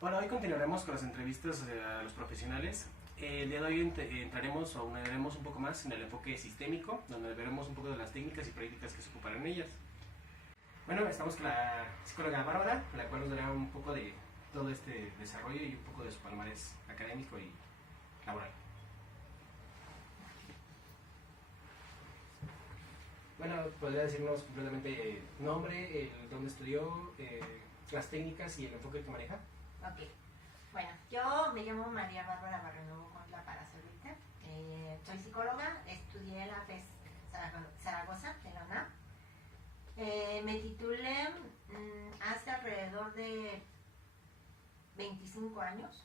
Bueno, hoy continuaremos con las entrevistas a los profesionales. El día de hoy entraremos o uniremos un poco más en el enfoque sistémico, donde veremos un poco de las técnicas y prácticas que se ocuparán en ellas. Bueno, estamos con la psicóloga Bárbara, la cual nos dará un poco de todo este desarrollo y un poco de su palmarés académico y laboral. Bueno, podría decirnos completamente nombre, dónde estudió, las técnicas y el enfoque que maneja. Ok, bueno, yo me llamo María Bárbara Barrenuevo Contla para servirte. Soy psicóloga, estudié en la FES Zaragoza, en la UNAM. Me titulé hace alrededor de 25 años.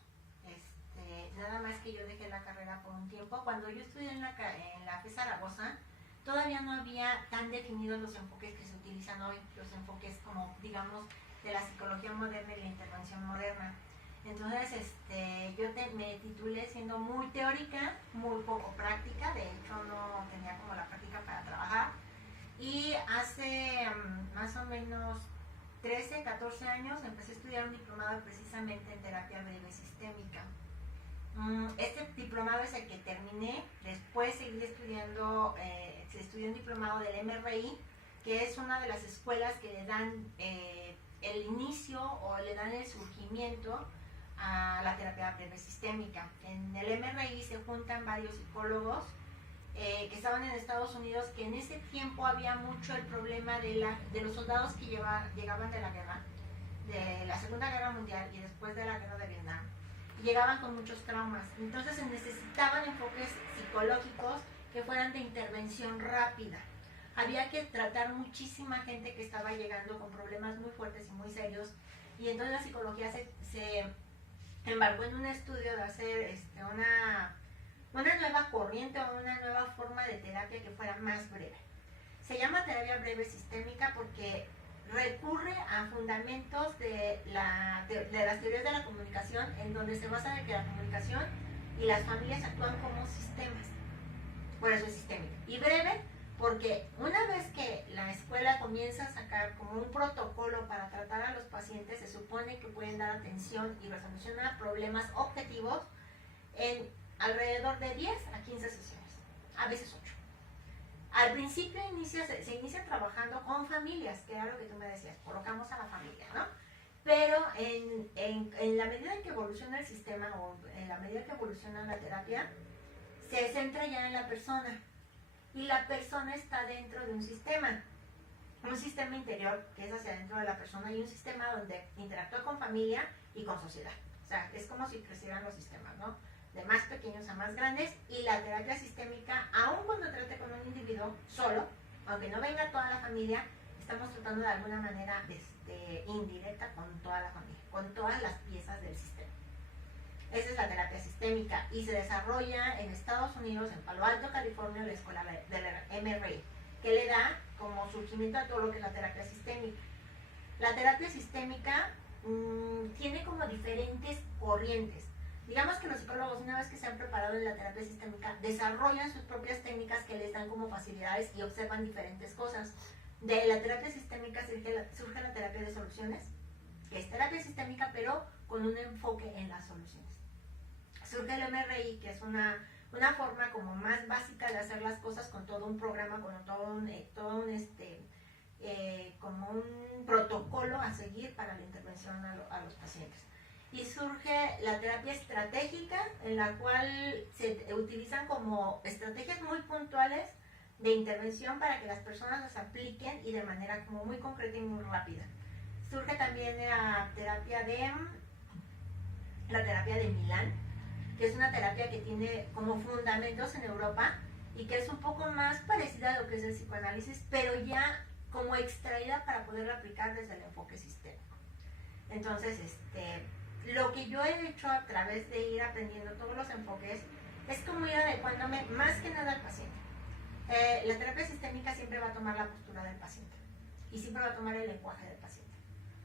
Nada más que yo dejé la carrera por un tiempo. Cuando yo estudié en la FES Zaragoza, todavía no había tan definidos los enfoques que se utilizan hoy, los enfoques como, digamos, de la psicología moderna y la intervención moderna. Entonces, me titulé siendo muy teórica, muy poco práctica, de hecho no tenía como la práctica para trabajar. Y hace más o menos 13, 14 años empecé a estudiar un diplomado precisamente en terapia breve sistémica. Este diplomado es el que terminé, después seguí estudiando, se estudió un diplomado del MRI, que es una de las escuelas que le dan el inicio o le dan el surgimiento a la terapia breve sistémica. En el MRI se juntan varios psicólogos que estaban en Estados Unidos, que en ese tiempo había mucho el problema de los soldados que llegaban de la guerra, de la Segunda Guerra Mundial y después de la Guerra de Vietnam. Llegaban con muchos traumas, entonces se necesitaban enfoques psicológicos que fueran de intervención rápida. Había que tratar muchísima gente que estaba llegando con problemas muy fuertes y muy serios, y entonces la psicología se embarcó en un estudio de hacer una nueva corriente o una nueva forma de terapia que fuera más breve. Se llama terapia breve sistémica porque recurre a fundamentos de las teorías de la comunicación, en donde se basa en que la comunicación y las familias actúan como sistemas. Por eso es sistémica. Y breve porque una vez que la escuela comienza a sacar como un protocolo para tratar a los pacientes, se supone que pueden dar atención y resolución a problemas objetivos en alrededor de 10 a 15 sesiones, a veces 8. Al principio se inicia trabajando con familias, que era lo que tú me decías, colocamos a la familia, ¿no? Pero en la medida en que evoluciona el sistema o en la medida que evoluciona la terapia, se centra ya en la persona. Y la persona está dentro de un sistema interior que es hacia adentro de la persona y un sistema donde interactúa con familia y con sociedad. O sea, es como si crecieran los sistemas, ¿no? De más pequeños a más grandes, y la terapia sistémica, aun cuando trate con un individuo solo, aunque no venga toda la familia, estamos tratando de alguna manera indirecta con toda la familia, con todas las piezas del sistema. Esa es la terapia sistémica y se desarrolla en Estados Unidos, en Palo Alto, California, la escuela del MRI, que le da como surgimiento a todo lo que es la terapia sistémica. La terapia sistémica tiene como diferentes corrientes. Digamos que los psicólogos, una vez que se han preparado en la terapia sistémica, desarrollan sus propias técnicas que les dan como facilidades y observan diferentes cosas. De la terapia sistémica surge la terapia de soluciones, que es terapia sistémica pero con un enfoque en las soluciones. Surge el MRI, que es una forma como más básica de hacer las cosas, con todo un programa, con como un protocolo a seguir para la intervención a los pacientes. Y surge la terapia estratégica, en la cual se utilizan como estrategias muy puntuales de intervención para que las personas las apliquen y de manera como muy concreta y muy rápida. Surge también la terapia de Milán, que es una terapia que tiene como fundamentos en Europa y que es un poco más parecida a lo que es el psicoanálisis, pero ya como extraída para poderla aplicar desde el enfoque sistémico. Entonces, lo que yo he hecho a través de ir aprendiendo todos los enfoques es como ir adecuándome más que nada al paciente. La terapia sistémica siempre va a tomar la postura del paciente y siempre va a tomar el lenguaje del paciente.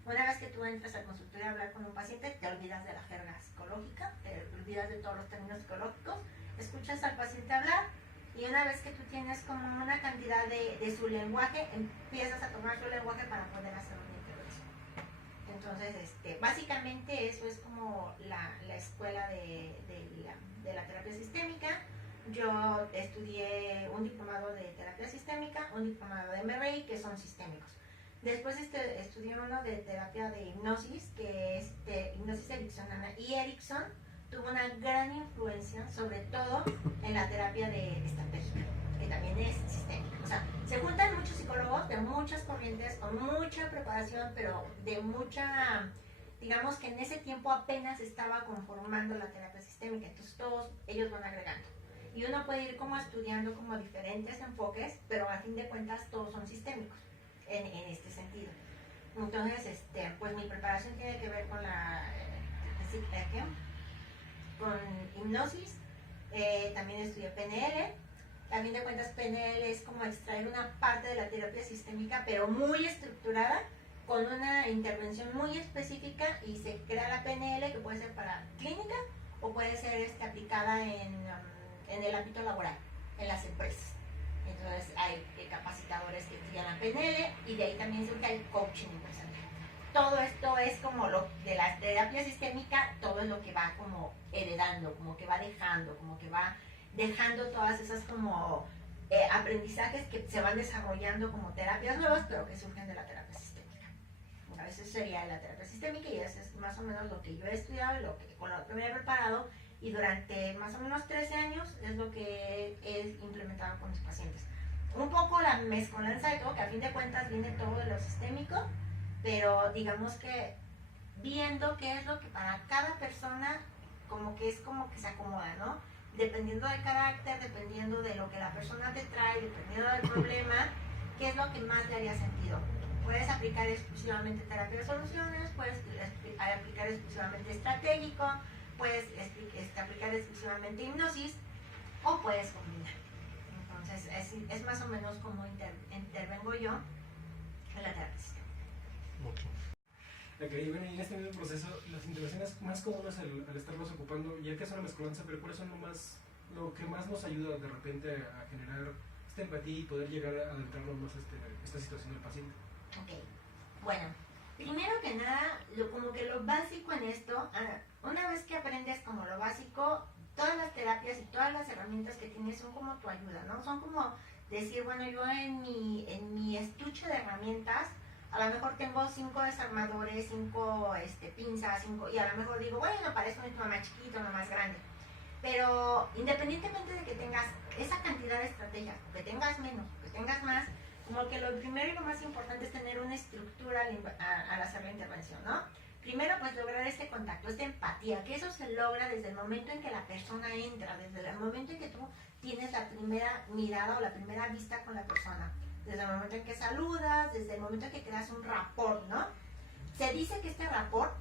Una vez que tú entras al consultorio a hablar con un paciente, te olvidas de la jerga psicológica, te olvidas de todos los términos psicológicos, escuchas al paciente hablar, y una vez que tú tienes como una cantidad de su lenguaje, empiezas a tomar su lenguaje para poder hacer una intervención. Entonces, básicamente eso es como como la escuela de la terapia sistémica. Yo estudié un diplomado de terapia sistémica, un diplomado de MRI, que son sistémicos. Después estudié uno de terapia de hipnosis, que es de hipnosis ericksoniana. Y Erickson tuvo una gran influencia, sobre todo en la terapia de estratégica, que también es sistémica. O sea, se juntan muchos psicólogos de muchas corrientes, con mucha preparación, pero de mucha, digamos que en ese tiempo apenas estaba conformando la terapia sistémica, entonces todos ellos van agregando. Y uno puede ir como estudiando como diferentes enfoques, pero a fin de cuentas todos son sistémicos en este sentido. Entonces, pues mi preparación tiene que ver con con hipnosis, también estudié PNL. A fin de cuentas, PNL es como extraer una parte de la terapia sistémica, pero muy estructurada, con una intervención muy específica, y se crea la PNL, que puede ser para clínica o puede ser aplicada en el ámbito laboral, en las empresas. Entonces hay capacitadores que estudian la PNL, y de ahí también surge el coaching empresarial. Todo esto es como lo de la terapia sistémica, todo es lo que va como heredando, como que va dejando todas esas como aprendizajes que se van desarrollando como terapias nuevas, pero que surgen de la terapia sistémica. A veces sería la terapia sistémica, y eso es más o menos lo que yo he estudiado, con lo que me he preparado, y durante más o menos 13 años es lo que he implementado con mis pacientes. Un poco la mezcolanza de todo, que a fin de cuentas viene todo de lo sistémico, pero digamos que viendo qué es lo que para cada persona como que se acomoda, ¿no? Dependiendo del carácter, dependiendo de lo que la persona te trae, dependiendo del problema, qué es lo que más le haría sentido. Puedes aplicar exclusivamente terapia de soluciones, puedes aplicar exclusivamente estratégico, puedes aplicar exclusivamente hipnosis, o puedes combinar. Entonces es más o menos como intervengo yo en la terapia sistémica. Ok, bueno, y en este mismo proceso, las intervenciones más comunes al estarnos ocupando, ya que es una mezcolanza, pero ¿cuáles son lo que más nos ayuda de repente a generar esta empatía y poder llegar a adentrarnos más esta situación del paciente? Ok, bueno, primero que nada, como que lo básico en esto, una vez que aprendes como lo básico, todas las terapias y todas las herramientas que tienes son como tu ayuda, ¿no? Son como decir, bueno, yo en mi estuche de herramientas, a lo mejor tengo 5 desarmadores, 5 pinzas, y a lo mejor digo, bueno, para eso necesito una más chiquita, una más grande. Pero independientemente de que tengas esa cantidad de estrategias, o que tengas menos, o que tengas más, como que lo primero y lo más importante es tener una estructura al hacer la intervención, ¿no? Primero, pues lograr este contacto, esta empatía, que eso se logra desde el momento en que la persona entra, desde el momento en que tú tienes la primera mirada o la primera vista con la persona, desde el momento en que saludas, desde el momento en que creas un rapport, ¿no? Se dice que este rapport,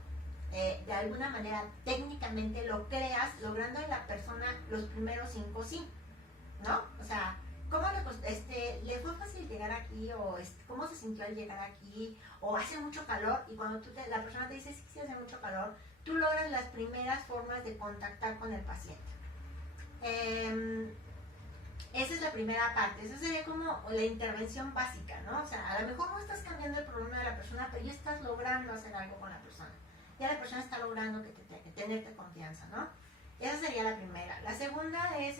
de alguna manera, técnicamente lo creas logrando en la persona los primeros 5 sí, ¿no? O sea, ¿cómo le fue fácil llegar aquí? O ¿cómo se sintió al llegar aquí? O hace mucho calor, y cuando la persona te dice sí hace mucho calor, tú logras las primeras formas de contactar con el paciente. Esa es la primera parte, esa sería como la intervención básica, ¿no? O sea, a lo mejor no estás cambiando el problema de la persona, pero ya estás logrando hacer algo con la persona. Ya la persona está logrando que tenerte confianza, ¿no? Esa sería la primera. La segunda es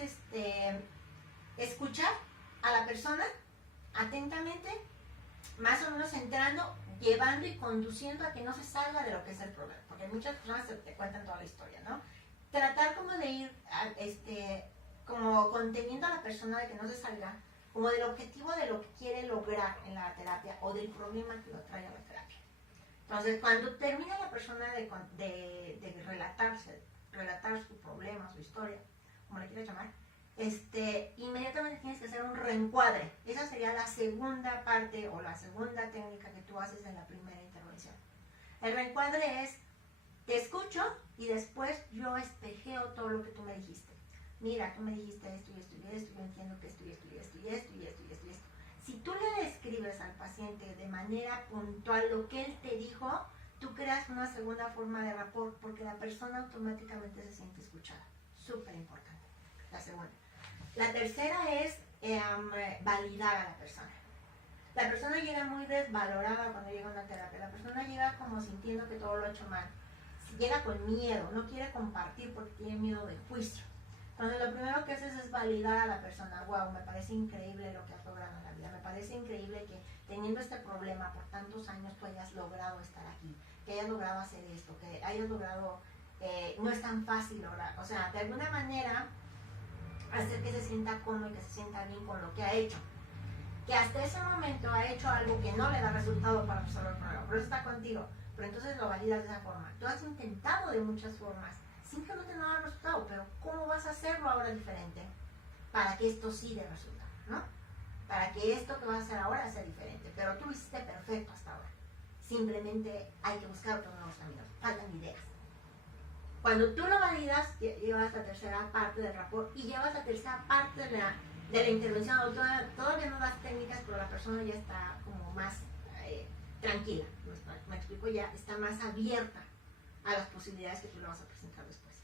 escuchar a la persona atentamente, más o menos entrando, llevando y conduciendo a que no se salga de lo que es el problema, porque muchas personas te cuentan toda la historia, ¿no? Tratar como de ir como conteniendo a la persona de que no se salga, como del objetivo de lo que quiere lograr en la terapia, o del problema que lo trae a la terapia. Entonces, cuando termina la persona de relatar su problema, su historia, como le quieras llamar, inmediatamente tienes que hacer un reencuadre. Esa sería la segunda parte o la segunda técnica que tú haces en la primera intervención. El reencuadre es, te escucho y después yo espejeo todo lo que tú me dijiste. Mira, tú me dijiste esto y esto y esto, yo entiendo que esto y esto y esto y esto y esto y esto y esto. Si tú le describes al paciente de manera puntual lo que él te dijo, tú creas una segunda forma de rapport, porque la persona automáticamente se siente escuchada. Súper importante, la segunda. La tercera es validar a la persona. La persona llega muy desvalorada cuando llega a una terapia. La persona llega como sintiendo que todo lo ha hecho mal. Si llega con miedo, no quiere compartir porque tiene miedo del juicio. Entonces lo primero que haces es validar a la persona. Wow, me parece increíble lo que has logrado en la vida, me parece increíble que teniendo este problema por tantos años tú hayas logrado estar aquí, que hayas logrado hacer esto, que hayas logrado, no es tan fácil lograr, o sea, de alguna manera hacer que se sienta cómodo y que se sienta bien con lo que ha hecho, que hasta ese momento ha hecho algo que no le da resultado para resolver el problema, pero eso está contigo, pero entonces lo validas de esa forma. Tú has intentado de muchas formas, simplemente no da resultado, pero ¿cómo vas a hacerlo ahora diferente para que esto sí dé resultado, ¿no? Para que esto que vas a hacer ahora sea diferente, pero tú lo hiciste perfecto hasta ahora. Simplemente hay que buscar otros nuevos caminos, faltan ideas. Cuando tú lo validas, llevas la tercera parte del rapport y llevas la tercera parte de la intervención. Todavía no das técnicas, pero la persona ya está como más tranquila, me explico, ya está más abierta a las posibilidades que tú le vas a presentar después.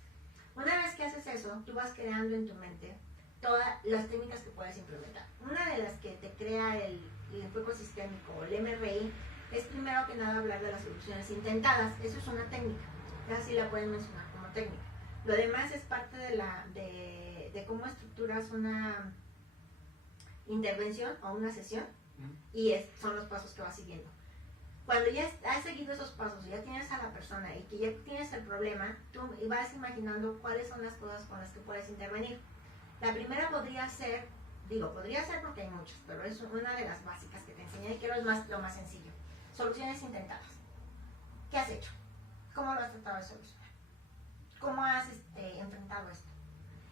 Una vez que haces eso, tú vas creando en tu mente todas las técnicas que puedes implementar. Una de las que te crea el enfoque sistémico o el MRI es primero que nada hablar de las soluciones intentadas. Eso es una técnica, esa sí la pueden mencionar como técnica. Lo demás es parte de cómo estructuras una intervención o una sesión y son los pasos que vas siguiendo. Cuando ya has seguido esos pasos, ya tienes a la persona y que ya tienes el problema, tú vas imaginando cuáles son las cosas con las que puedes intervenir. La primera podría ser porque hay muchas, pero es una de las básicas que te enseñé y que es lo más sencillo. Soluciones intentadas. ¿Qué has hecho? ¿Cómo lo has tratado de solucionar? ¿Cómo has enfrentado esto?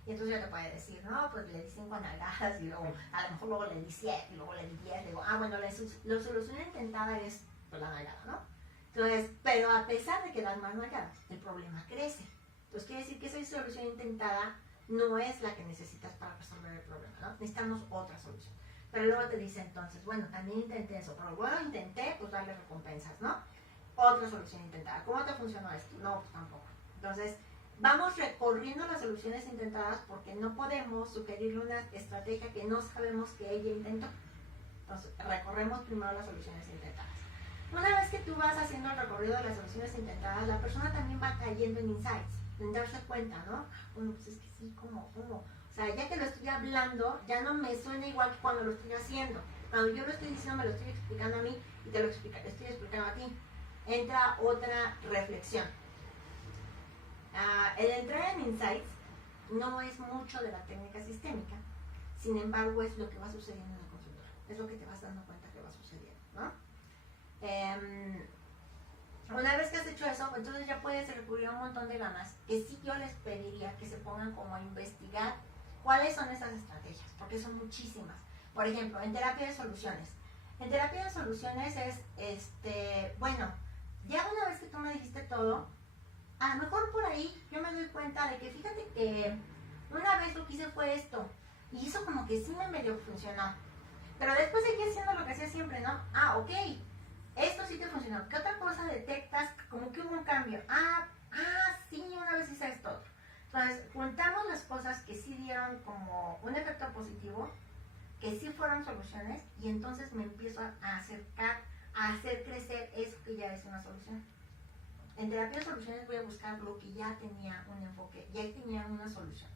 Y entonces ya te puede decir, no, pues le di 5 nalgadas y luego, a lo mejor luego le di 7 y luego le di 10. Le digo, bueno, la solución intentada es la nalgada, ¿no? Entonces, pero a pesar de que das más nalgadas, el problema crece. Entonces quiere decir que esa solución intentada no es la que necesitas para resolver el problema, ¿no? Necesitamos otra solución. Pero luego te dice entonces, bueno, también intenté eso, pero bueno, intenté, pues darle recompensas, ¿no? Otra solución intentada. ¿Cómo te funcionó esto? No, pues tampoco. Entonces, vamos recorriendo las soluciones intentadas porque no podemos sugerirle una estrategia que no sabemos que ella intentó. Entonces, recorremos primero las soluciones intentadas. Una vez que tú vas haciendo el recorrido de las soluciones intentadas, la persona también va cayendo en insights, en darse cuenta, ¿no? Bueno, pues es que sí, ¿cómo? O sea, ya que lo estoy hablando, ya no me suena igual que cuando lo estoy haciendo. Cuando yo lo estoy diciendo, me lo estoy explicando a mí y te lo estoy explicando a ti. Entra otra reflexión. El entrar en insights no es mucho de la técnica sistémica, sin embargo es lo que va sucediendo en el consultorio, es lo que te vas dando cuenta que va sucediendo, ¿no? Una vez que has hecho eso, entonces ya puedes recurrir a un montón de ganas que sí yo les pediría que se pongan como a investigar cuáles son esas estrategias, porque son muchísimas. Por ejemplo, en terapia de soluciones. En terapia de soluciones es, bueno, ya una vez que tú me dijiste todo, a lo mejor por ahí yo me doy cuenta de que fíjate que una vez lo que hice fue esto, y eso como que sí me medio funcionó. Pero después seguí haciendo lo que hacía siempre, ¿no? Ok. Esto sí te funcionó. ¿Qué otra cosa detectas como que hubo un cambio? Sí, una vez hice esto otro. Entonces, juntamos las cosas que sí dieron como un efecto positivo, que sí fueron soluciones, y entonces me empiezo a acercar, a hacer crecer eso que ya es una solución. En terapia de soluciones voy a buscar lo que ya tenía un enfoque, ya tenía una solución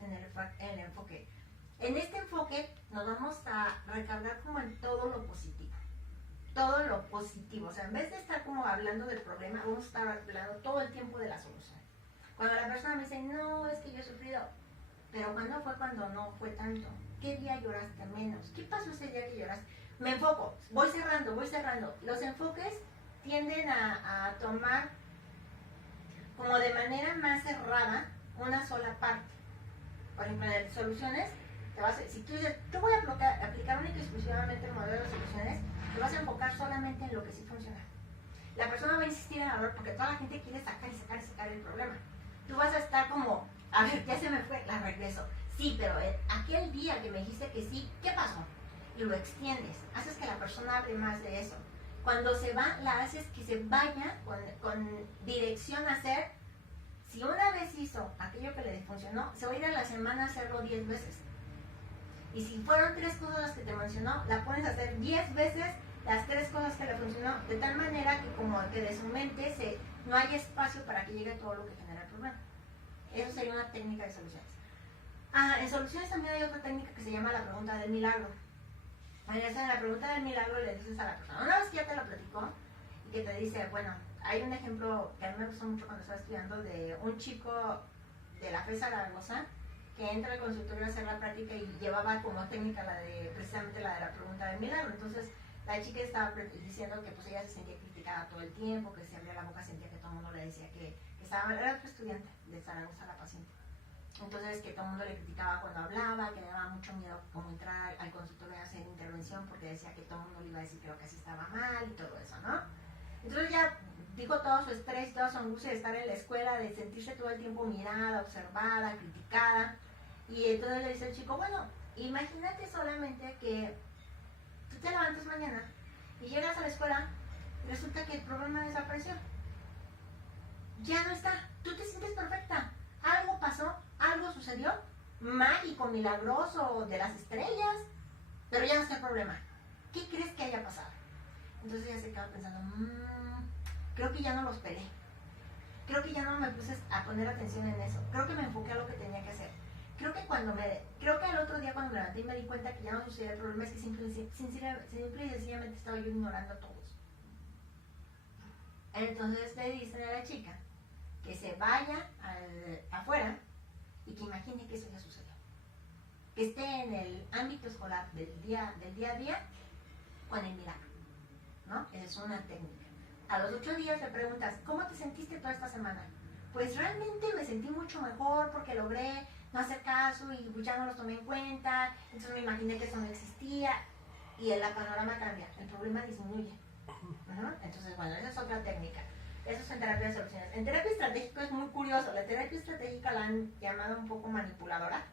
en el enfoque. En este enfoque nos vamos a recargar como en todo lo positivo. Todo lo positivo, o sea, en vez de estar como hablando del problema, vamos a estar hablando todo el tiempo de la solución. Cuando la persona me dice, no, es que yo he sufrido, pero ¿cuándo fue cuando no fue tanto? ¿Qué día lloraste menos? ¿Qué pasó ese día que lloraste? Me enfoco, voy cerrando. Los enfoques tienden a tomar como de manera más cerrada una sola parte. Por ejemplo, en soluciones, si tú dices, yo voy a aplicar única y exclusivamente el modelo de soluciones, te vas a enfocar solamente en lo que sí funciona. La persona va a insistir en el error porque toda la gente quiere sacar el problema. Tú vas a estar como, a ver, ya se me fue, la regreso. Sí, pero aquel día que me dijiste que sí, ¿qué pasó? Y lo extiendes, haces que la persona hable más de eso. Cuando se va, la haces que se vaya con dirección a hacer. Si una vez hizo aquello que le funcionó, se va a ir a la semana a hacerlo 10 veces. Y si fueron 3 cosas las que te mencionó, la pones a hacer 10 veces las 3 cosas que le funcionó, de tal manera que como que de su mente no hay espacio para que llegue todo lo que genera el problema. Eso sería una técnica de soluciones. En soluciones también hay otra técnica que se llama la pregunta del milagro. En la pregunta del milagro le dices a la persona, una vez que ya te lo platicó, y que te dice, bueno, hay un ejemplo que a mí me gustó mucho cuando estaba estudiando de un chico de la FE Zaragoza que entra al consultorio a hacer la práctica y llevaba como técnica precisamente la de la pregunta del milagro. Entonces la chica estaba diciendo que pues ella se sentía criticada todo el tiempo, que si abría la boca sentía que todo el mundo le decía que era otro estudiante de Zaragoza, la paciente. Entonces que todo el mundo le criticaba cuando hablaba, que le daba mucho miedo como entrar al consultorio a hacer intervención porque decía que todo el mundo le iba a decir que lo que así estaba mal y todo eso, ¿no? Entonces ya dijo todo su estrés, toda su angustia de estar en la escuela, de sentirse todo el tiempo mirada, observada, criticada. Y entonces le dice el chico, bueno, imagínate solamente que tú te levantas mañana y llegas a la escuela y resulta que el problema desapareció. Ya no está, tú te sientes perfecta. Algo pasó, algo sucedió, mágico, milagroso, de las estrellas, pero ya no está el problema. ¿Qué crees que haya pasado? Entonces ella se quedó pensando, creo que ya no los pelé. Creo que ya no me puse a poner atención en eso. Creo que me enfoqué a lo que tenía que hacer. Creo que el otro día cuando me levanté y me di cuenta que ya no sucedía el problema es que simple y sencillamente estaba yo ignorando a todos. Entonces le dicen a la chica que se vaya afuera y que imagine que eso ya sucedió. Que esté en el ámbito escolar del día a día con el milagro, ¿no? Esa es una técnica. A los 8 días le preguntas, ¿cómo te sentiste toda esta semana? Pues realmente me sentí mucho mejor porque logré no hacer caso y ya no los tomé en cuenta, entonces me imaginé que eso no existía y el panorama cambia, el problema disminuye. Entonces, bueno, esa es otra técnica. Eso es en terapia de soluciones. En terapia estratégica es muy curioso, la terapia estratégica la han llamado un poco manipuladora,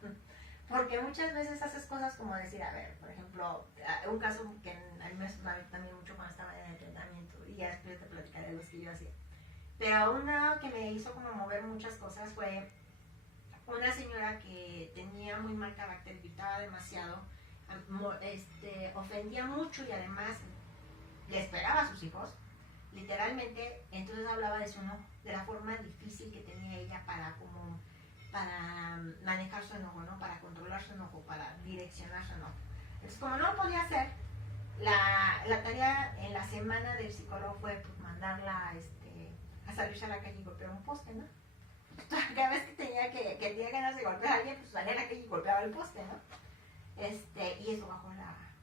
porque muchas veces haces cosas como decir, a ver, por ejemplo, un caso que a mí me sonaba también mucho cuando estaba en el tratamiento, y ya después te platicaré de los que yo hacía. Pero una que me hizo como mover muchas cosas fue una señora que tenía muy mal carácter, gritaba demasiado, ofendía mucho y además le esperaba a sus hijos, literalmente. Entonces hablaba de su enojo, de la forma difícil que tenía ella para manejar su enojo, ¿no? Para controlar su enojo, para direccionar su enojo. Entonces, como no lo podía hacer, la tarea en la semana del psicólogo fue pues, mandarla a salirse a la calle y golpear un poste, ¿no? Cada vez que tenía ganas de golpear a alguien, pues salía a la calle y golpeaba el poste, ¿no? Y eso bajó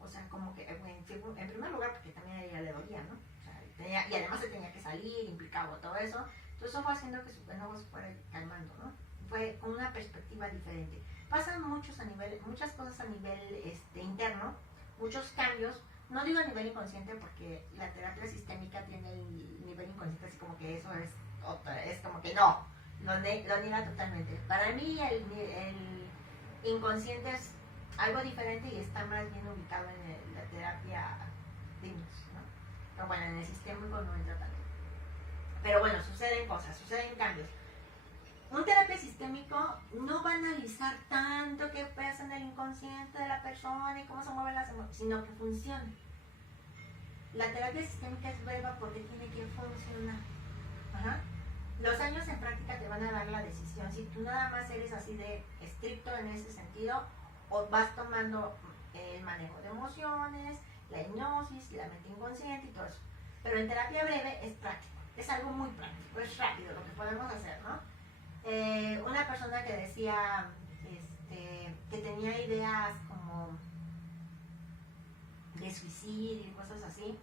o sea, como que, en primer lugar, porque también a ella le dolía, ¿no? O sea, y además se tenía que salir, implicaba todo eso. Entonces eso fue haciendo que su enojo se fuera calmando, ¿no? Fue con una perspectiva diferente. Pasan muchas cosas a nivel interno, muchos cambios. No digo a nivel inconsciente porque la terapia sistémica tiene el nivel inconsciente así como que eso es como que no, lo niega totalmente. Para mí el inconsciente es algo diferente y está más bien ubicado en la terapia de niños, ¿no? Pero bueno, en el sistémico no entra tanto. Pero bueno, suceden cosas, suceden cambios. Un terapia sistémico no va a analizar tanto qué pasa en el inconsciente de la persona y cómo se mueven las emociones, sino que funciona. La terapia sistémica es verba porque tiene que funcionar. Los años en práctica te van a dar la decisión si tú nada más eres así de estricto en ese sentido o vas tomando el manejo de emociones, la hipnosis, la mente inconsciente y todo eso. Pero en terapia breve es práctico, es algo muy práctico, es rápido lo que podemos hacer, ¿no? Una persona que decía que tenía ideas como de suicidio y cosas así,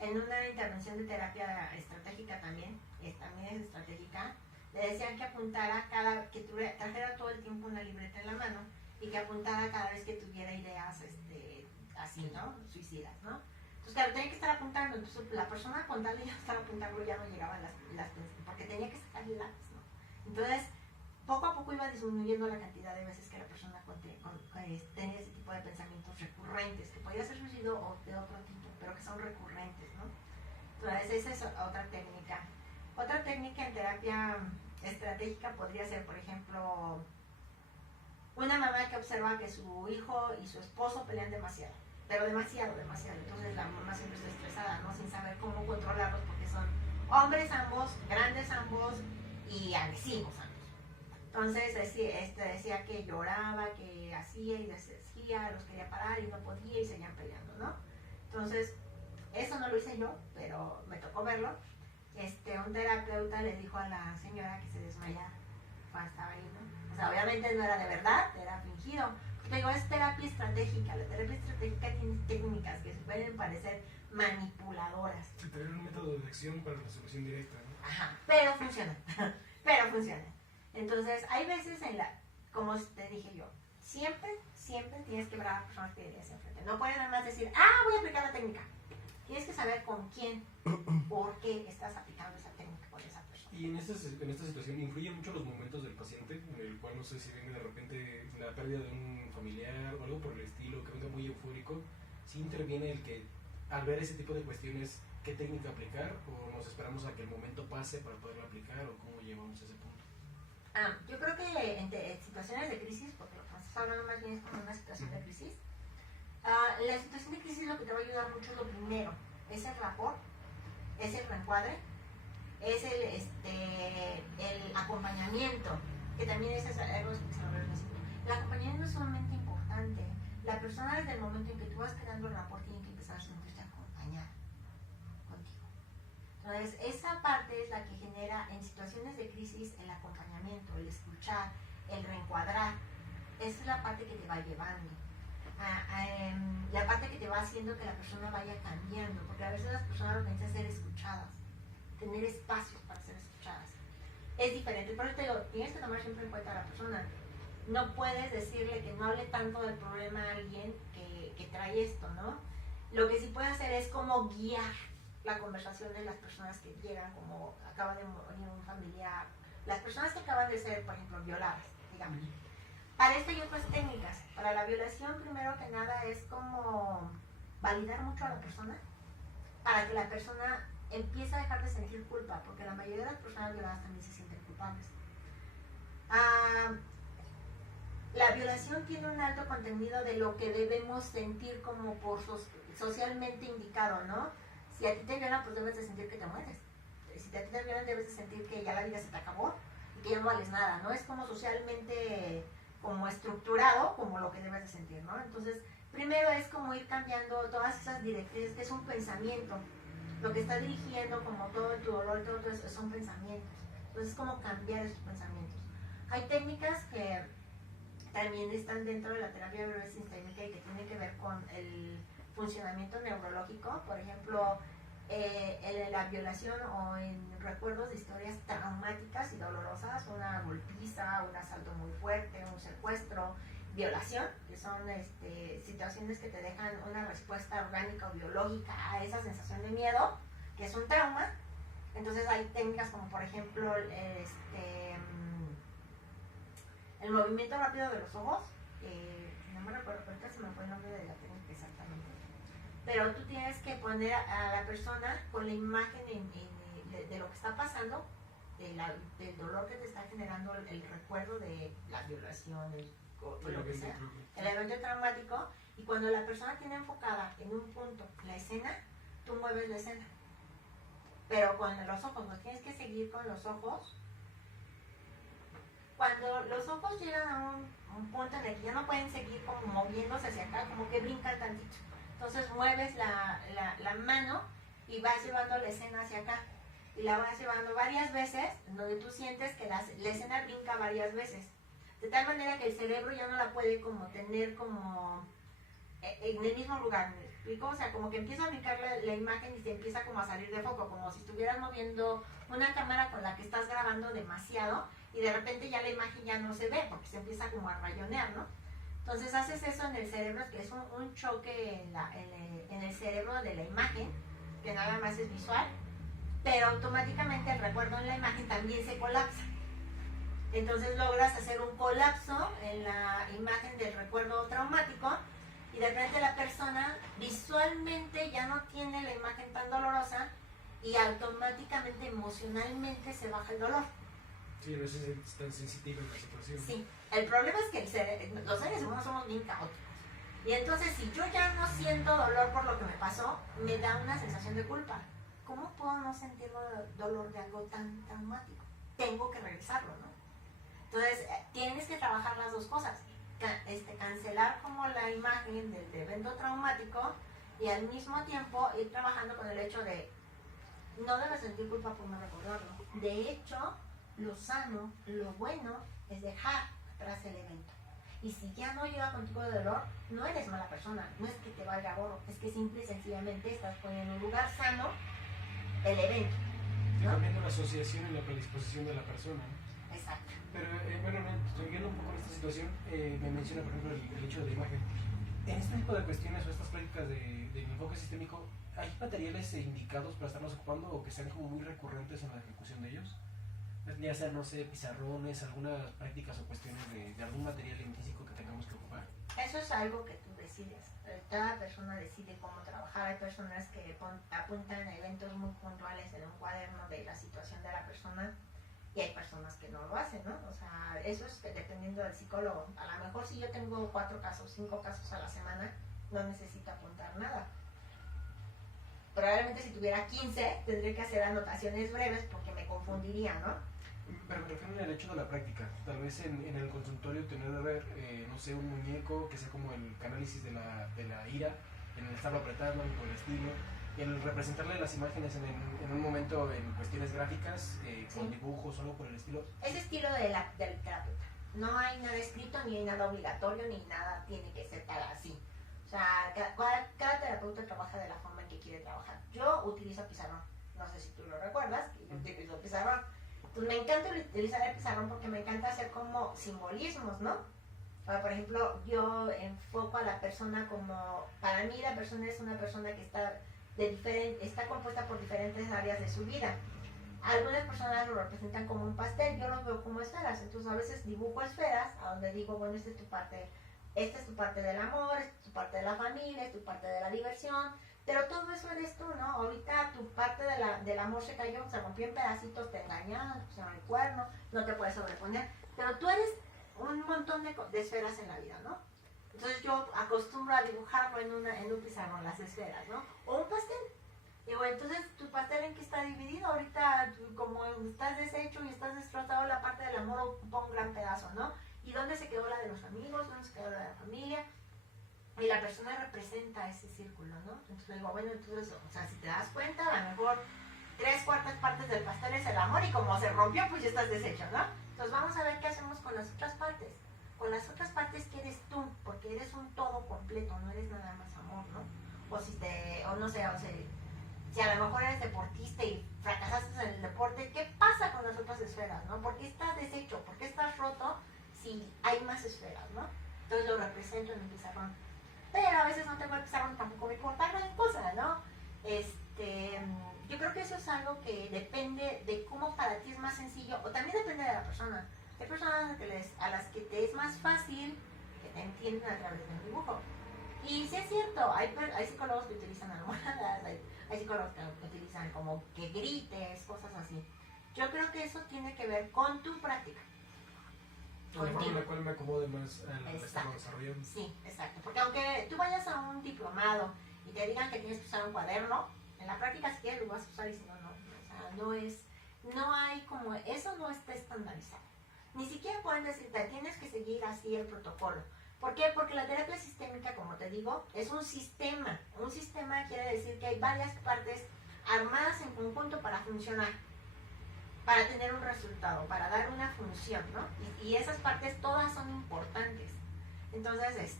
en una intervención de terapia estratégica también es estratégica, le decían que apuntara que trajera todo el tiempo una libreta en la mano y que apuntara cada vez que tuviera ideas así, ¿no? Suicidas, ¿no? Entonces, claro, tenía que estar apuntando. Entonces, la persona con tal de ya estar apuntando ya no llegaban las porque tenía que sacar el lápiz, ¿no? Entonces, poco a poco iba disminuyendo la cantidad de veces que la persona tenía ese tipo de pensamientos recurrentes, que podía ser suicidio o de otro tipo, pero que son recurrentes, ¿no? Entonces, esa es otra técnica. Otra técnica en terapia estratégica podría ser, por ejemplo, una mamá que observa que su hijo y su esposo pelean demasiado, pero demasiado. Entonces la mamá siempre está estresada, ¿no? Sin saber cómo controlarlos porque son hombres ambos, grandes ambos y agresivos ambos. Entonces decía que lloraba, que hacía y deshacía, los quería parar y no podía y seguían peleando, ¿no? Entonces, eso no lo hice yo, pero me tocó verlo. Un terapeuta le dijo a la señora que se desmayara cuando estaba ahí, ¿no? O sea, obviamente no era de verdad, era fingido. Te digo, es terapia estratégica. La terapia estratégica tiene técnicas que se pueden parecer manipuladoras. Sí, tener un método de acción para la solución directa, ¿no? Ajá, pero funciona. Pero funciona. Entonces, hay veces como te dije yo, siempre tienes que ver a las personas que tienes enfrente. No puedes nada más decir, voy a aplicar la técnica. Tienes que saber con quién, por qué estás aplicando esa técnica con esa persona. Y en esta situación influyen mucho los momentos del paciente, en el cual no sé si venga de repente la pérdida de un familiar o algo por el estilo, que venga muy eufórico. ¿Sí interviene el que al ver ese tipo de cuestiones, qué técnica aplicar, o nos esperamos a que el momento pase para poderlo aplicar, o cómo llevamos ese punto? Yo creo que en situaciones de crisis, porque lo que estás hablando más bien es como una situación de crisis, la situación de crisis lo que te va a ayudar mucho es lo primero, es el rapport, es el reencuadre, es el acompañamiento, que también es algo que se lo veo. El acompañamiento es sumamente importante. La persona desde el momento en que tú vas creando el rapport tiene que empezar a sentirse acompañada contigo. Entonces, esa parte es la que genera en situaciones de crisis el acompañamiento, el escuchar, el reencuadrar. Esa es la parte que te va llevando. La parte que te va haciendo que la persona vaya cambiando, porque a veces las personas lo que necesitan es ser escuchadas, tener espacios para ser escuchadas. Es diferente, por eso te digo, tienes que tomar siempre en cuenta a la persona. No puedes decirle que no hable tanto del problema a alguien que trae esto, ¿no? Lo que sí puedes hacer es como guiar la conversación de las personas que llegan, como acaba de morir un familiar, las personas que acaban de ser, por ejemplo, violadas, digamos. Para esto hay otras técnicas. Para la violación, primero que nada, es como validar mucho a la persona para que la persona empiece a dejar de sentir culpa, porque la mayoría de las personas violadas también se sienten culpables. La violación tiene un alto contenido de lo que debemos sentir como por socialmente indicado, ¿no? Si a ti te violan, pues debes de sentir que te mueres. Si a ti te violan, debes de sentir que ya la vida se te acabó y que ya no vales nada, ¿no? Es como socialmente como estructurado como lo que debes de sentir, ¿no? Entonces, primero es como ir cambiando todas esas directrices, que es un pensamiento. Lo que está dirigiendo como todo tu dolor, todo eso son pensamientos. Entonces, es como cambiar esos pensamientos. Hay técnicas que también están dentro de la terapia biosistémica y que tienen que ver con el funcionamiento neurológico, por ejemplo, en la violación o en recuerdos de historias traumáticas y dolorosas, una golpiza, un asalto muy fuerte, un secuestro, violación, que son situaciones que te dejan una respuesta orgánica o biológica a esa sensación de miedo, que es un trauma. Entonces hay técnicas como por ejemplo el movimiento rápido de los ojos, no me recuerdo, ahorita se me fue el nombre de la técnica exactamente, pero tú tienes que poner a la persona con la imagen de lo que está pasando, del dolor que te está generando el recuerdo de la violación, lo que sea, el evento traumático, y cuando la persona tiene enfocada en un punto la escena, tú mueves la escena, pero con los ojos, no tienes que seguir con los ojos. Cuando los ojos llegan a un punto en el que ya no pueden seguir como moviéndose hacia acá, como que brincan tantito. Entonces mueves la mano y vas llevando la escena hacia acá. Y la vas llevando varias veces, donde tú sientes que la escena brinca varias veces. De tal manera que el cerebro ya no la puede como tener como en el mismo lugar. ¿Me explico? O sea, como que empieza a brincar la imagen y se empieza como a salir de foco, como si estuvieras moviendo una cámara con la que estás grabando demasiado y de repente ya la imagen ya no se ve porque se empieza como a rayonear, ¿no? Entonces haces eso en el cerebro, que es un choque en el cerebro de la imagen, que nada más es visual, pero automáticamente el recuerdo en la imagen también se colapsa. Entonces logras hacer un colapso en la imagen del recuerdo traumático y de repente la persona visualmente ya no tiene la imagen tan dolorosa y automáticamente emocionalmente se baja el dolor. Sí, a veces es tan sensitiva en la situación. Sí, el problema es que los seres humanos somos bien caóticos. Y entonces si yo ya no siento dolor por lo que me pasó, me da una sensación de culpa. ¿cómo puedo no sentir dolor de algo tan traumático? Tengo que revisarlo, ¿no? Entonces, tienes que trabajar las dos cosas. Cancelar como la imagen del evento traumático y al mismo tiempo ir trabajando con el hecho de no debes sentir culpa por no recordarlo. De hecho, lo sano, lo bueno es dejar atrás el evento. Y si ya no llega contigo de dolor, no eres mala persona, no es que te valga gorro, es que simple y sencillamente estás poniendo en un lugar sano el evento, Y ¿no? cambiando la asociación y la predisposición de la persona, ¿no? Exacto. Pero bueno, no, estoy viendo un poco en esta situación, me menciona por ejemplo el hecho de la imagen. En este tipo de cuestiones o estas prácticas de enfoque sistémico, ¿hay materiales indicados para estarnos ocupando o que sean como muy recurrentes en la ejecución de ellos? Ya sea, no sé, pizarrones, algunas prácticas o cuestiones de algún material físico que tengamos que ocupar. Eso es algo que tú decides. Cada persona decide cómo trabajar. Hay personas que apuntan a eventos muy puntuales en un cuaderno de la situación de la persona y hay personas que no lo hacen, ¿no? O sea, eso es dependiendo del psicólogo. A lo mejor si yo tengo 4 casos, 5 casos a la semana, no necesito apuntar nada. Probablemente si tuviera 15, tendría que hacer anotaciones breves porque me confundiría, ¿no? Pero me refiero en el hecho de la práctica. Tal vez en el consultorio tener de ver, no sé, un muñeco que sea como el análisis de la ira, en el estarlo apretando, por el estilo, el representarle las imágenes en un momento en cuestiones gráficas, con dibujos o algo por el estilo. Ese estilo del terapeuta. No hay nada escrito, ni hay nada obligatorio, ni nada tiene que ser tal así. O sea, cada terapeuta trabaja de la forma en que quiere trabajar. Yo utilizo pizarrón. No sé si tú lo recuerdas, que yo utilizo pizarrón. Pues me encanta utilizar el pizarrón porque me encanta hacer como simbolismos, ¿no? Por ejemplo, yo enfoco a la persona como, para mí la persona es una persona que está compuesta por diferentes áreas de su vida. Algunas personas lo representan como un pastel, yo lo veo como esferas, entonces a veces dibujo esferas, a donde digo, bueno, esta es tu parte del amor, esta es tu parte de la familia, esta es tu parte de la diversión, pero todo eso eres tú, ¿no? Ahorita tu parte del amor se cayó, se rompió en pedacitos, te engañaron, te pusieron el cuerno, no te puedes sobreponer, pero tú eres un montón de esferas en la vida, ¿no? Entonces yo acostumbro a dibujarlo en un pizarrón, las esferas, ¿no? O un pastel. Digo, entonces, ¿tu pastel en qué está dividido? Ahorita, como estás deshecho y estás destrozado, la parte del amor ocupa un gran pedazo, ¿no? ¿Y dónde se quedó la de los amigos? ¿Dónde se quedó la de la familia? Y la persona representa ese círculo, ¿no? Entonces digo, bueno, entonces, o sea, si te das cuenta, a lo mejor 3/4 partes del pastel es el amor y como se rompió, pues ya estás deshecho, ¿no? Entonces vamos a ver qué hacemos con las otras partes. Con las otras partes que eres tú, porque eres un todo completo, no eres nada más amor, ¿no? O no sé, si a lo mejor eres deportista y fracasaste en el deporte, ¿qué pasa con las otras esferas, no? ¿Por qué estás deshecho? ¿Por qué estás roto si hay más esferas, no? Entonces lo represento en un pizarrón. Pero a veces no tengo el pizarrón, tampoco me importa gran cosa, ¿no? Yo creo que eso es algo que depende de cómo para ti es más sencillo, o también depende de la persona. Hay personas a las que te es más fácil que te entienden a través de un dibujo. Y sí es cierto, hay psicólogos que utilizan almohadas, hay psicólogos que utilizan como que grites, cosas así. Yo creo que eso tiene que ver con tu práctica. La forma en la cual me acomode más al estarlo desarrollando. Sí, exacto. Porque aunque tú vayas a un diplomado y te digan que tienes que usar un cuaderno, en la práctica si quieres lo vas a usar y si no, no. O sea, no hay como, eso no está estandarizado. Ni siquiera pueden decirte, tienes que seguir así el protocolo. ¿Por qué? Porque la terapia sistémica, como te digo, es un sistema. Un sistema quiere decir que hay varias partes armadas en conjunto para funcionar, para tener un resultado, para dar una función, ¿no? Y esas partes todas son importantes. Entonces,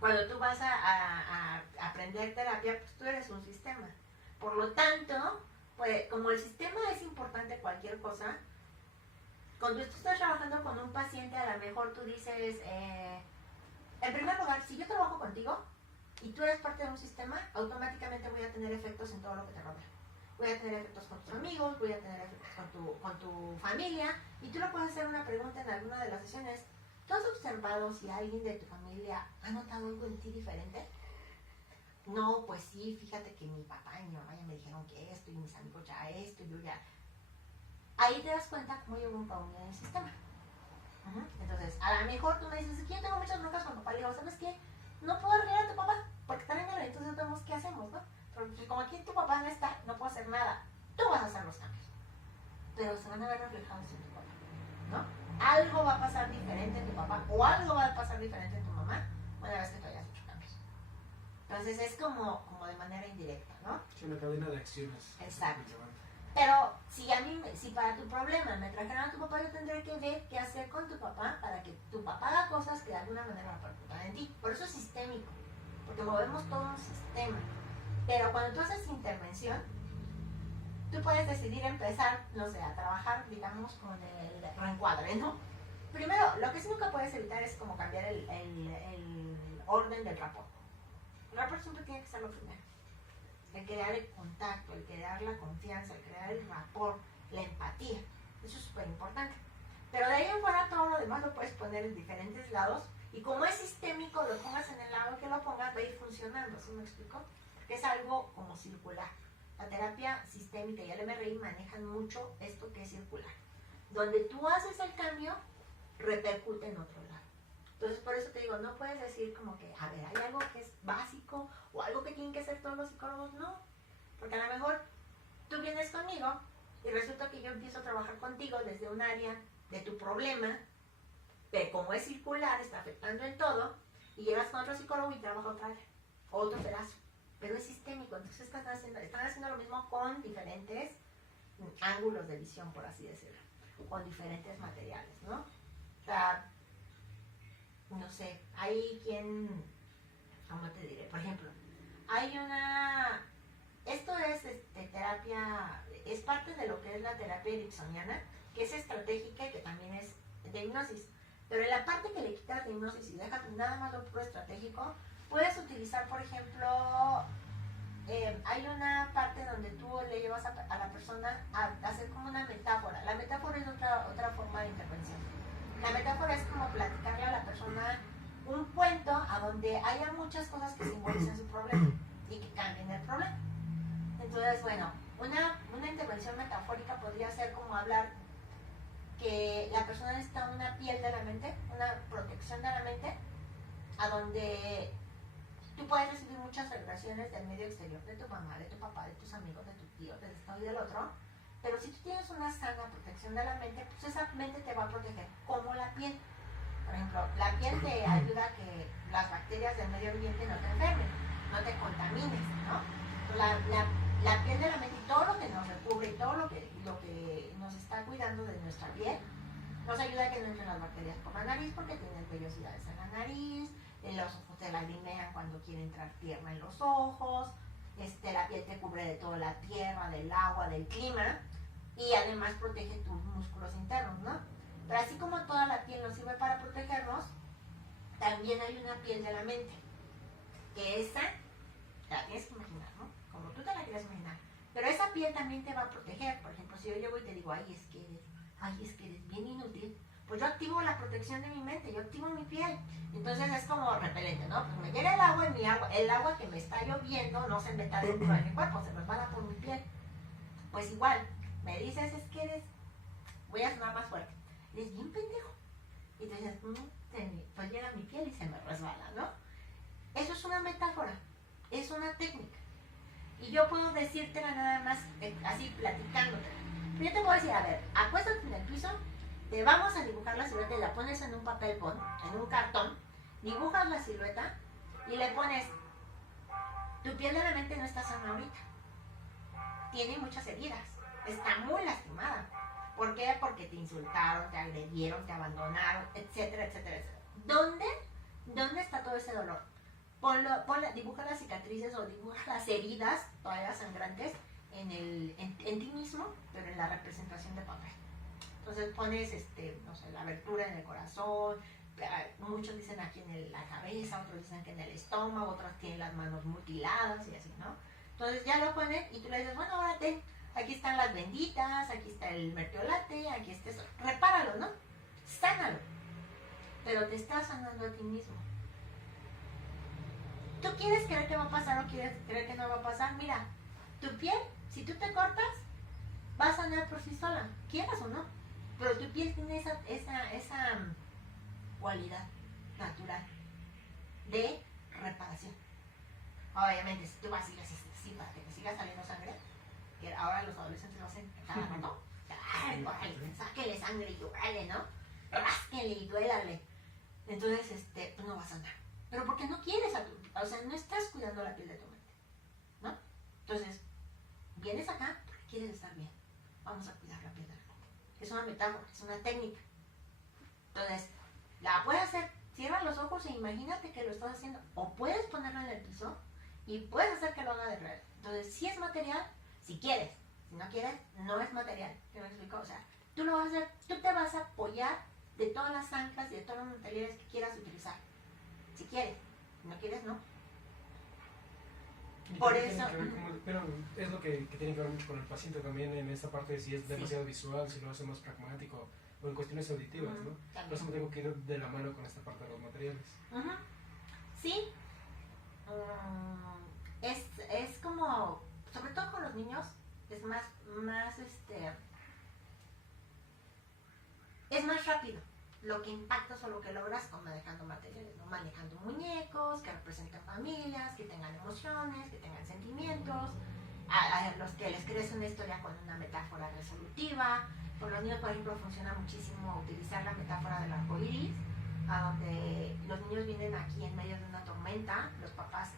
cuando tú vas a aprender terapia, pues tú eres un sistema. Por lo tanto, pues como el sistema es importante cualquier cosa, cuando tú estás trabajando con un paciente, a lo mejor tú dices, en primer lugar, si yo trabajo contigo y tú eres parte de un sistema, automáticamente voy a tener efectos en todo lo que te rodea. Voy a tener efectos con tus amigos, voy a tener efectos con tu familia, y tú le puedes hacer una pregunta en alguna de las sesiones. ¿Tú has observado si alguien de tu familia ha notado algo en ti diferente? No, pues sí, fíjate que mi papá y mi mamá ya me dijeron que esto, y mis amigos ya esto, y yo ya... Ahí te das cuenta cómo llegó un cambio en el sistema. Entonces, a lo mejor tú me dices, es que yo tengo muchas broncas con papá, y digo, ¿sabes qué? No puedo arreglar a tu papá, porque está en el, entonces vemos qué hacemos, ¿no? Pero pues Entonces, como aquí tu papá no está, no puedo hacer nada. Tú vas a hacer los cambios. Pero se van a ver reflejados en tu papá, ¿no? Algo va a pasar diferente en tu papá o algo va a pasar diferente en tu mamá una vez que tú hayas hecho cambios. Entonces es como de manera indirecta, ¿no? Es una cadena de acciones. Exacto. Pero si para tu problema me trajeran a tu papá, yo tendré que ver qué hacer con tu papá para que tu papá haga cosas que de alguna manera repercutan en ti. Por eso es sistémico, porque movemos todo un sistema. Pero cuando tú haces intervención, tú puedes decidir empezar, no sé, a trabajar, digamos, con el reencuadre, ¿no? Primero, lo que sí nunca puedes evitar es como cambiar el orden del rapport. El rapport siempre tiene que ser lo primero. El crear el contacto, el crear la confianza, el crear el rapport, la empatía. Eso es súper importante. Pero de ahí en fuera todo lo demás lo puedes poner en diferentes lados y como es sistémico, lo pongas en el lado que lo pongas, va a ir funcionando, ¿sí me explico? Porque es algo como circular. La terapia sistémica y el MRI manejan mucho esto que es circular. Donde tú haces el cambio, repercute en otro lado. Entonces, por eso te digo, no puedes decir como que, a ver, hay algo que es básico o algo que tienen que hacer todos los psicólogos. No, porque a lo mejor tú vienes conmigo y resulta que yo empiezo a trabajar contigo desde un área de tu problema, pero como es circular, está afectando en todo, y llegas con otro psicólogo y trabaja otra área, otro pedazo. Pero es sistémico, entonces están haciendo lo mismo con diferentes ángulos de visión, por así decirlo, con diferentes materiales, ¿no? O sea, no sé, hay quien, ¿cómo te diré? Por ejemplo, hay esto es terapia, es parte de lo que es la terapia ericksoniana, que es estratégica y que también es de hipnosis. Pero en la parte que le quitas de hipnosis y dejas nada más lo puro estratégico, puedes utilizar, por ejemplo, hay una parte donde tú le llevas a la persona a hacer como una metáfora. La metáfora es otra forma de intervención. La metáfora es como platicarle a la persona un cuento a donde haya muchas cosas que simbolicen su problema y que cambien el problema. Entonces, bueno, una intervención metafórica podría ser como hablar que la persona necesita una piel de la mente, una protección de la mente, a donde tú puedes recibir muchas vibraciones del medio exterior, de tu mamá, de tu papá, de tus amigos, de tu tío, del esto y del otro, pero si tú tienes una sana protección de la mente, pues esa mente te va a proteger como la piel. Por ejemplo, la piel te ayuda a que las bacterias del medio ambiente no te enfermen, no te contamines, ¿no? La piel de la mente y todo lo que nos recubre y todo lo que nos está cuidando de nuestra piel, nos ayuda a que no entren las bacterias por la nariz porque tienen vellosidades en la nariz, los ojos te lagrimean cuando quiere entrar tierra en los ojos, la piel te cubre de toda la tierra, del agua, del clima y además protege tus músculos internos, ¿no? Pero así como toda la piel nos sirve para protegernos, también hay una piel de la mente, que esa te la tienes que imaginar, ¿no? Como tú te la quieres imaginar. Pero esa piel también te va a proteger. Por ejemplo, si yo llego y te digo, ay, es que eres bien inútil, pues yo activo la protección de mi mente, yo activo mi piel. Entonces es como repelente, ¿no? Pues me llega el agua y el agua que me está lloviendo no se meta dentro de mi cuerpo, se resbala por mi piel. Pues igual, me dices, es que voy a sonar más fuerte, eres bien pendejo. Y te dices, pues llega mi piel y se me resbala, ¿no? Eso es una metáfora, es una técnica. Y yo puedo decírtela nada más así platicándote. Pero yo te puedo decir, a ver, acuéstate en el piso, te vamos a dibujar la silueta y la pones en un papel bond, en un cartón, dibujas la silueta y le pones, tu piel de la mente no está sana ahorita, tiene muchas heridas, está muy lastimada. ¿Por qué? Porque te insultaron, te agredieron, te abandonaron, etcétera, etcétera, etcétera. ¿Dónde está todo ese dolor? Dibuja las cicatrices o dibuja las heridas todavía sangrantes en ti mismo, pero en la representación de papel. Entonces pones, no sé, la abertura en el corazón, muchos dicen aquí en la cabeza, otros dicen que en el estómago, otros tienen las manos mutiladas y así, ¿no? Entonces ya lo pones y tú le dices, bueno, ahora aquí están las benditas, aquí está el mertiolate, aquí está eso. Repáralo, ¿no? Sánalo. Pero te estás sanando a ti mismo. ¿Tú quieres creer que va a pasar o quieres creer que no va a pasar? Mira, tu piel, si tú te cortas, va a sanar por sí sola, quieras o no. Pero tu piel tiene esa cualidad natural de reparación. Obviamente, si tú vas y le haces así para que te siga saliendo sangre, que ahora los adolescentes lo hacen cada rato. Ay, órale, sáquele sangre y órale, ¿no? Rásquele y duélale. Entonces, pues no va a sanar. Pero porque no quieres, o sea, no estás cuidando la piel de tu mente, ¿no? Entonces, vienes acá porque quieres estar bien. Vamos a cuidar la piel de la mente. Es una metáfora, es una técnica. Entonces, la puedes hacer, cierra los ojos e imagínate que lo estás haciendo. O puedes ponerlo en el piso y puedes hacer que lo haga de real. Entonces, si es material, si quieres. Si no quieres, no es material. ¿Qué me explico? O sea, tú lo vas a hacer, tú te vas a apoyar de todas las anclas y de todos los materiales que quieras utilizar. Si quieres. Si no quieres, no. Por eso. Pero es lo que tiene que ver mucho con el paciente también en esta parte de si es demasiado visual, si lo hace más pragmático o en cuestiones auditivas, ¿no? Por eso me tengo que ir de la mano con esta parte de los materiales. Sí. Es como, sobre todo con los niños, es más es más rápido lo que impactas o lo que logras con manejando materiales, ¿no? Manejando muñecos que representen familias, que tengan emociones, que tengan sentimientos, a los que les crees una historia con una metáfora resolutiva. Con los niños, por ejemplo, funciona muchísimo utilizar la metáfora del arco iris, a donde los niños vienen aquí en medio de una tormenta, los papás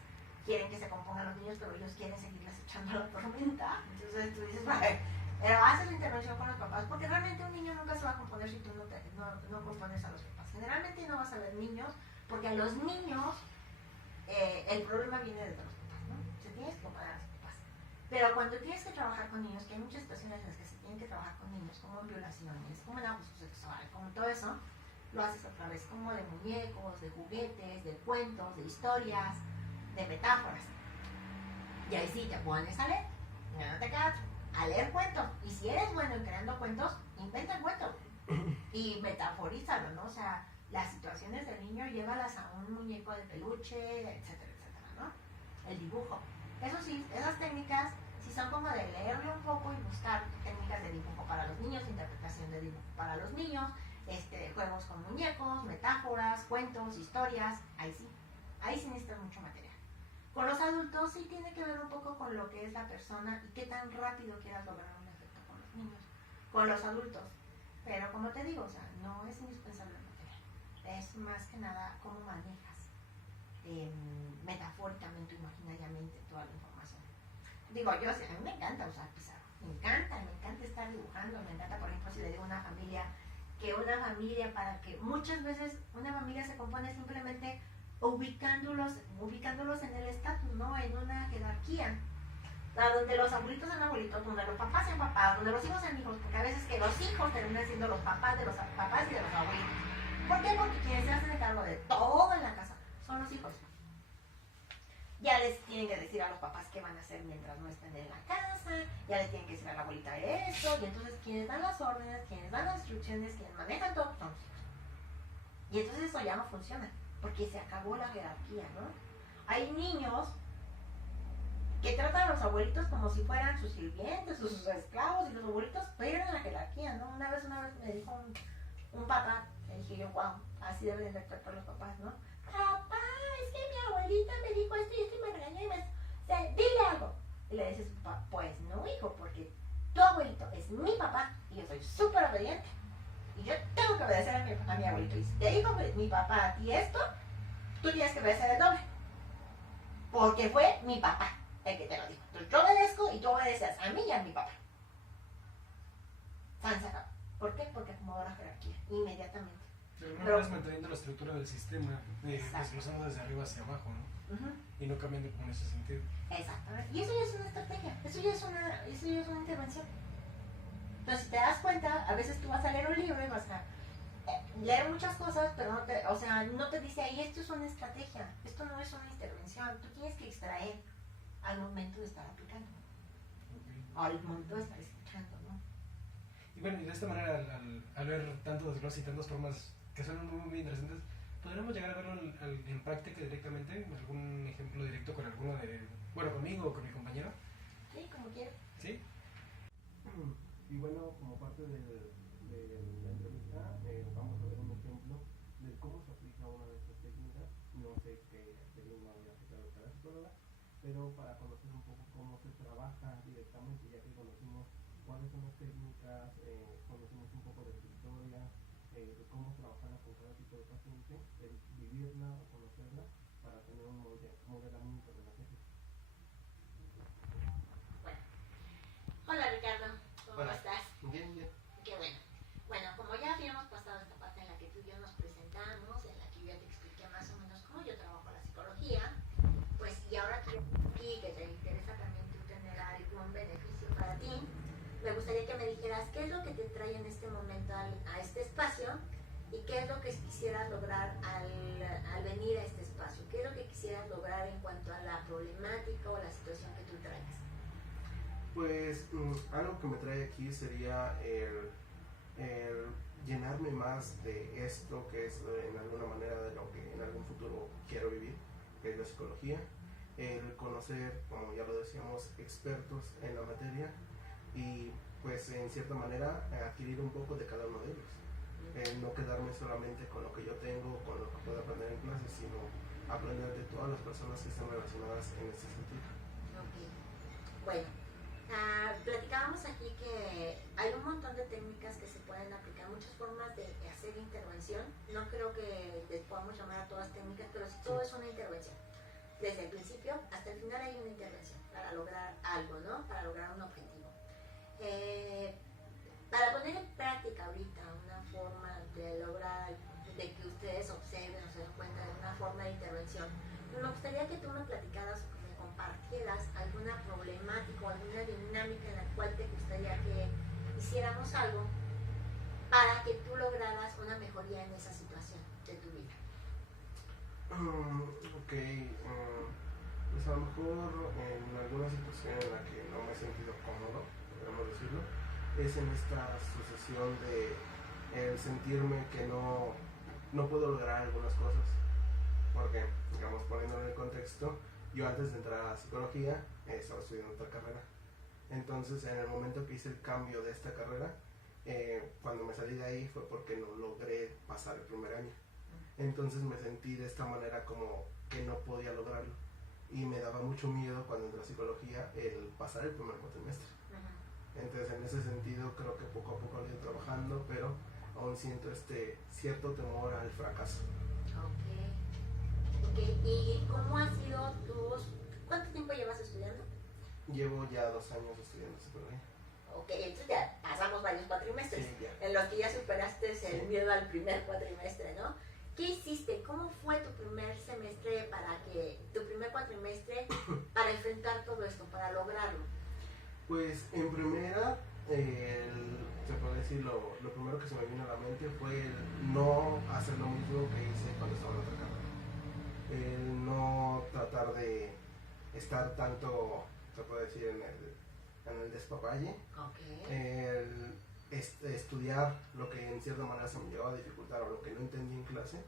quieren que se compongan los niños, pero ellos quieren seguirles echando la tormenta. Entonces tú dices, vale, pero haces la intervención con los papás, porque realmente un niño nunca se va a componer si tú no compones a los papás. Generalmente no vas a ver niños, porque a los niños el problema viene desde los papás, ¿no? Se tienes que componer a los papás. Pero cuando tienes que trabajar con niños, que hay muchas situaciones en las que se tienen que trabajar con niños, como en violaciones, como en abuso sexual, como todo eso, lo haces a través como de muñecos, de juguetes, de cuentos, de historias, de metáforas. Y ahí sí te pones a leer, ya no te quedas a leer cuentos. Y si eres bueno en creando cuentos, inventa el cuento y metaforízalo, ¿no? O sea, las situaciones del niño llévalas a un muñeco de peluche, etcétera, etcétera, ¿no? El dibujo. Eso sí, esas técnicas sí son como de leerle un poco y buscar técnicas de dibujo para los niños, interpretación de dibujo para los niños, juegos con muñecos, metáforas, cuentos, historias. Ahí sí necesitas mucho material. Con los adultos sí tiene que ver un poco con lo que es la persona y qué tan rápido quieras lograr un efecto con los niños, con los adultos. Pero como te digo, o sea, no es indispensable el material. Es más que nada cómo manejas metafóricamente, imaginariamente toda la información. Digo, a mí me encanta usar pizarra. Me encanta estar dibujando. Me encanta, por ejemplo, si le digo a una familia para que muchas veces una familia se compone simplemente ubicándolos en el estatus, ¿no? En una jerarquía, donde los abuelitos son abuelitos, donde los papás sean papás, donde los hijos sean hijos, porque a veces que los hijos terminan siendo los papás de los papás y de los abuelitos. ¿Por qué? Porque quienes se hacen cargo de todo en la casa son los hijos. Ya les tienen que decir a los papás qué van a hacer mientras no estén en la casa, ya les tienen que decir a la abuelita esto, y entonces quienes dan las órdenes, quienes dan las instrucciones, quienes manejan todo, son los hijos. Y entonces eso ya no funciona, porque se acabó la jerarquía, ¿no? Hay niños que tratan a los abuelitos como si fueran sus sirvientes, sus esclavos, y los abuelitos pierden la jerarquía, ¿no? Una vez me dijo un papá, le dije yo, wow, así deben de tratar los papás, ¿no? Papá, es que mi abuelita me dijo esto y esto y me regañó y dile algo. Y le dices, pues no, hijo, porque tu abuelito es mi papá y yo soy súper obediente. Y yo tengo que obedecer a mi abuelito. Y si te dijo mi papá a ti esto, tú tienes que obedecer el doble. Porque fue mi papá el que te lo dijo. Entonces yo obedezco y tú obedeces a mí y a mi papá. ¿Por qué? Porque acomodó la jerarquía inmediatamente. Pero vas manteniendo la estructura del sistema, desglosando desde arriba hacia abajo, ¿no? Y no cambiando como en ese sentido. Exactamente. Y eso ya es una estrategia, eso ya es una intervención. Entonces, si te das cuenta, a veces tú vas a leer un libro y vas a leer muchas cosas, pero no te dice ahí, esto es una estrategia, esto no es una intervención. Tú tienes que extraer al momento de estar aplicando, al momento de estar escuchando, ¿no? Y bueno, y de esta manera, al ver tantos desgloses y tantas formas que son muy interesantes, ¿podríamos llegar a verlo en práctica directamente? ¿Algún ejemplo directo con alguno conmigo o con mi compañero? Sí, como quieras. ¿Sí? Y bueno, como parte de la entrevista, vamos a ver un ejemplo de cómo se aplica una de estas técnicas. No sé qué técnica voy a aplicar para la psicóloga, pero para conocer un poco cómo se trabaja directamente, ya que conocimos cuáles son las técnicas, conocimos un poco de tu historia, de cómo trabajarla con cada tipo de paciente, el vivirla o conocerla para tener un modelamiento de la técnica. Bueno. Hola Ricardo, ¿cómo Hola. estás? Bien, bien. Qué bueno. Bueno, como ya habíamos pasado esta parte en la que tú y yo nos presentamos, en la que yo ya te expliqué más o menos cómo yo trabajo la psicología, pues y ahora que aquí que te interesa también tú tener algún beneficio para ti, me gustaría que me dijeras qué es lo que te trae en este momento a este espacio y qué es lo que quisieras lograr al venir a este espacio, qué es lo que quisieras lograr en cuanto a la problemática o la situación que tú traes. Pues algo que me trae aquí sería el llenarme más de esto que es en alguna manera de lo que en algún futuro quiero vivir, que es la psicología, el conocer, como ya lo decíamos, expertos en la materia y pues en cierta manera adquirir un poco de cada uno de ellos, no quedarme solamente con lo que yo tengo, con lo que puedo aprender en clases, sino aprender de todas las personas que están relacionadas en este sentido. Okay. Bueno, platicábamos aquí que hay un montón de técnicas que se pueden aplicar, muchas formas de hacer intervención. No creo que les podamos llamar a todas técnicas, pero sí todo es una intervención. Desde el principio hasta el final hay una intervención para lograr algo, ¿no? Para lograr un objetivo. Para poner en práctica ahorita una forma de lograr, de que ustedes observen o se den cuenta de una forma de intervención, me gustaría que tú me platicaras o que me compartieras alguna problemática o alguna dinámica en la cual te gustaría que hiciéramos algo para que tú lograras una mejoría en esa situación de tu vida. Pues a lo mejor en alguna situación en la que no me he sentido cómodo, podríamos decirlo, es en esta sucesión de el sentirme que no puedo lograr algunas cosas. Porque, digamos, poniéndolo en el contexto, yo antes de entrar a la psicología estaba estudiando otra carrera. Entonces, en el momento que hice el cambio de esta carrera, cuando me salí de ahí fue porque no logré pasar el primer año. Entonces me sentí de esta manera como que no podía lograrlo. Y me daba mucho miedo cuando entré a psicología el pasar el primer cuatrimestre. Entonces, en ese sentido, creo que poco a poco lo he ido trabajando, pero aún siento cierto temor al fracaso. Ok. ¿Y cómo ha sido cuánto tiempo llevas estudiando? Llevo ya 2 años estudiando psicología. Ok, entonces ya pasamos varios cuatrimestres, Sí, ya. en los que ya superaste el Sí. miedo al primer cuatrimestre, ¿no? ¿Qué hiciste? ¿Cómo fue tu primer semestre tu primer cuatrimestre para enfrentar todo esto, para lograrlo? Pues en primera, se puede decir, lo primero que se me vino a la mente fue el no hacer lo mismo que hice cuando estaba en otra carrera. El no tratar de estar tanto, se puede decir, en el despapalle. Ok. El estudiar lo que en cierta manera se me llegaba a dificultar o lo que no entendí en clase,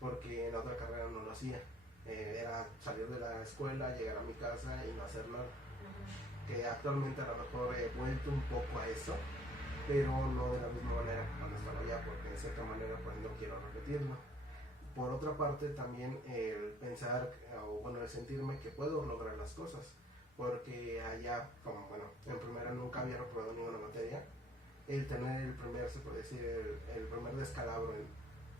porque en la otra carrera no lo hacía. Era salir de la escuela, llegar a mi casa y no hacer nada. Que actualmente a lo mejor he vuelto un poco a eso, pero no de la misma manera que cuando estaba allá, porque de cierta manera pues no quiero repetirlo. Por otra parte también el pensar, o bueno, el sentirme que puedo lograr las cosas, porque allá, como bueno, en primera nunca había reprobado ninguna materia, el tener el primer, se puede decir, el primer descalabro en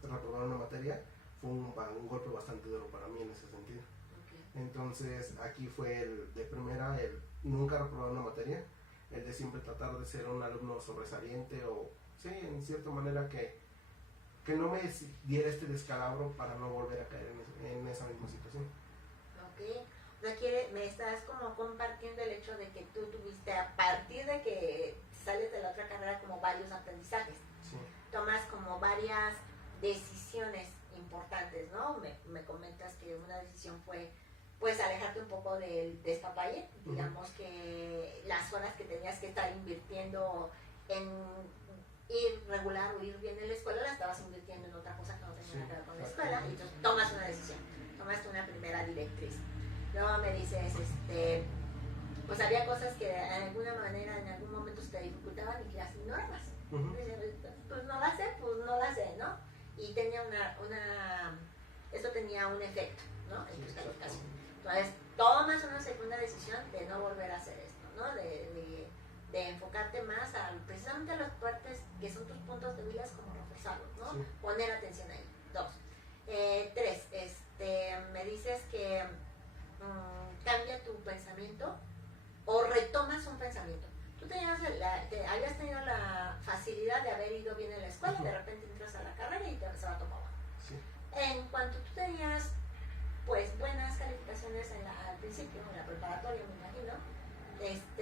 reprobar una materia fue un golpe bastante duro para mí en ese sentido. Okay. Entonces aquí fue de primera el nunca reprobar una materia, el de siempre tratar de ser un alumno sobresaliente o sí, en cierta manera que no me diera este descalabro para no volver a caer en esa misma situación. Ok. O sea, me estás como compartiendo el hecho de que tú tuviste, a partir de que sales de la otra carrera, como varios aprendizajes. Sí. Tomas como varias decisiones importantes, ¿no? Me comentas que una decisión fue pues alejarte un poco del despapalle, digamos que las horas que tenías que estar invirtiendo en ir regular o ir bien en la escuela las estabas invirtiendo en otra cosa que no tenía nada que ver con la escuela, y entonces tomas una decisión, tomaste una primera directriz. Luego me dices, pues había cosas que de alguna manera en algún momento se te dificultaban y que las ignorabas. Pues no las sé, ¿no? Y tenía esto tenía un efecto, ¿no? En tus calificaciones. Entonces, tomas una segunda decisión de no volver a hacer esto, ¿no? De enfocarte más a precisamente a las partes que son tus puntos débiles, como reforzarlos, ¿no? Sí. Poner atención ahí. 2. 3. Me dices que cambia tu pensamiento o retomas un pensamiento. Tú habías tenido la facilidad de haber ido bien en la escuela y de repente entras a la carrera y te se va a tomar. Sí. En cuanto tú tenías pues buenas calificaciones al principio, en la preparatoria me imagino,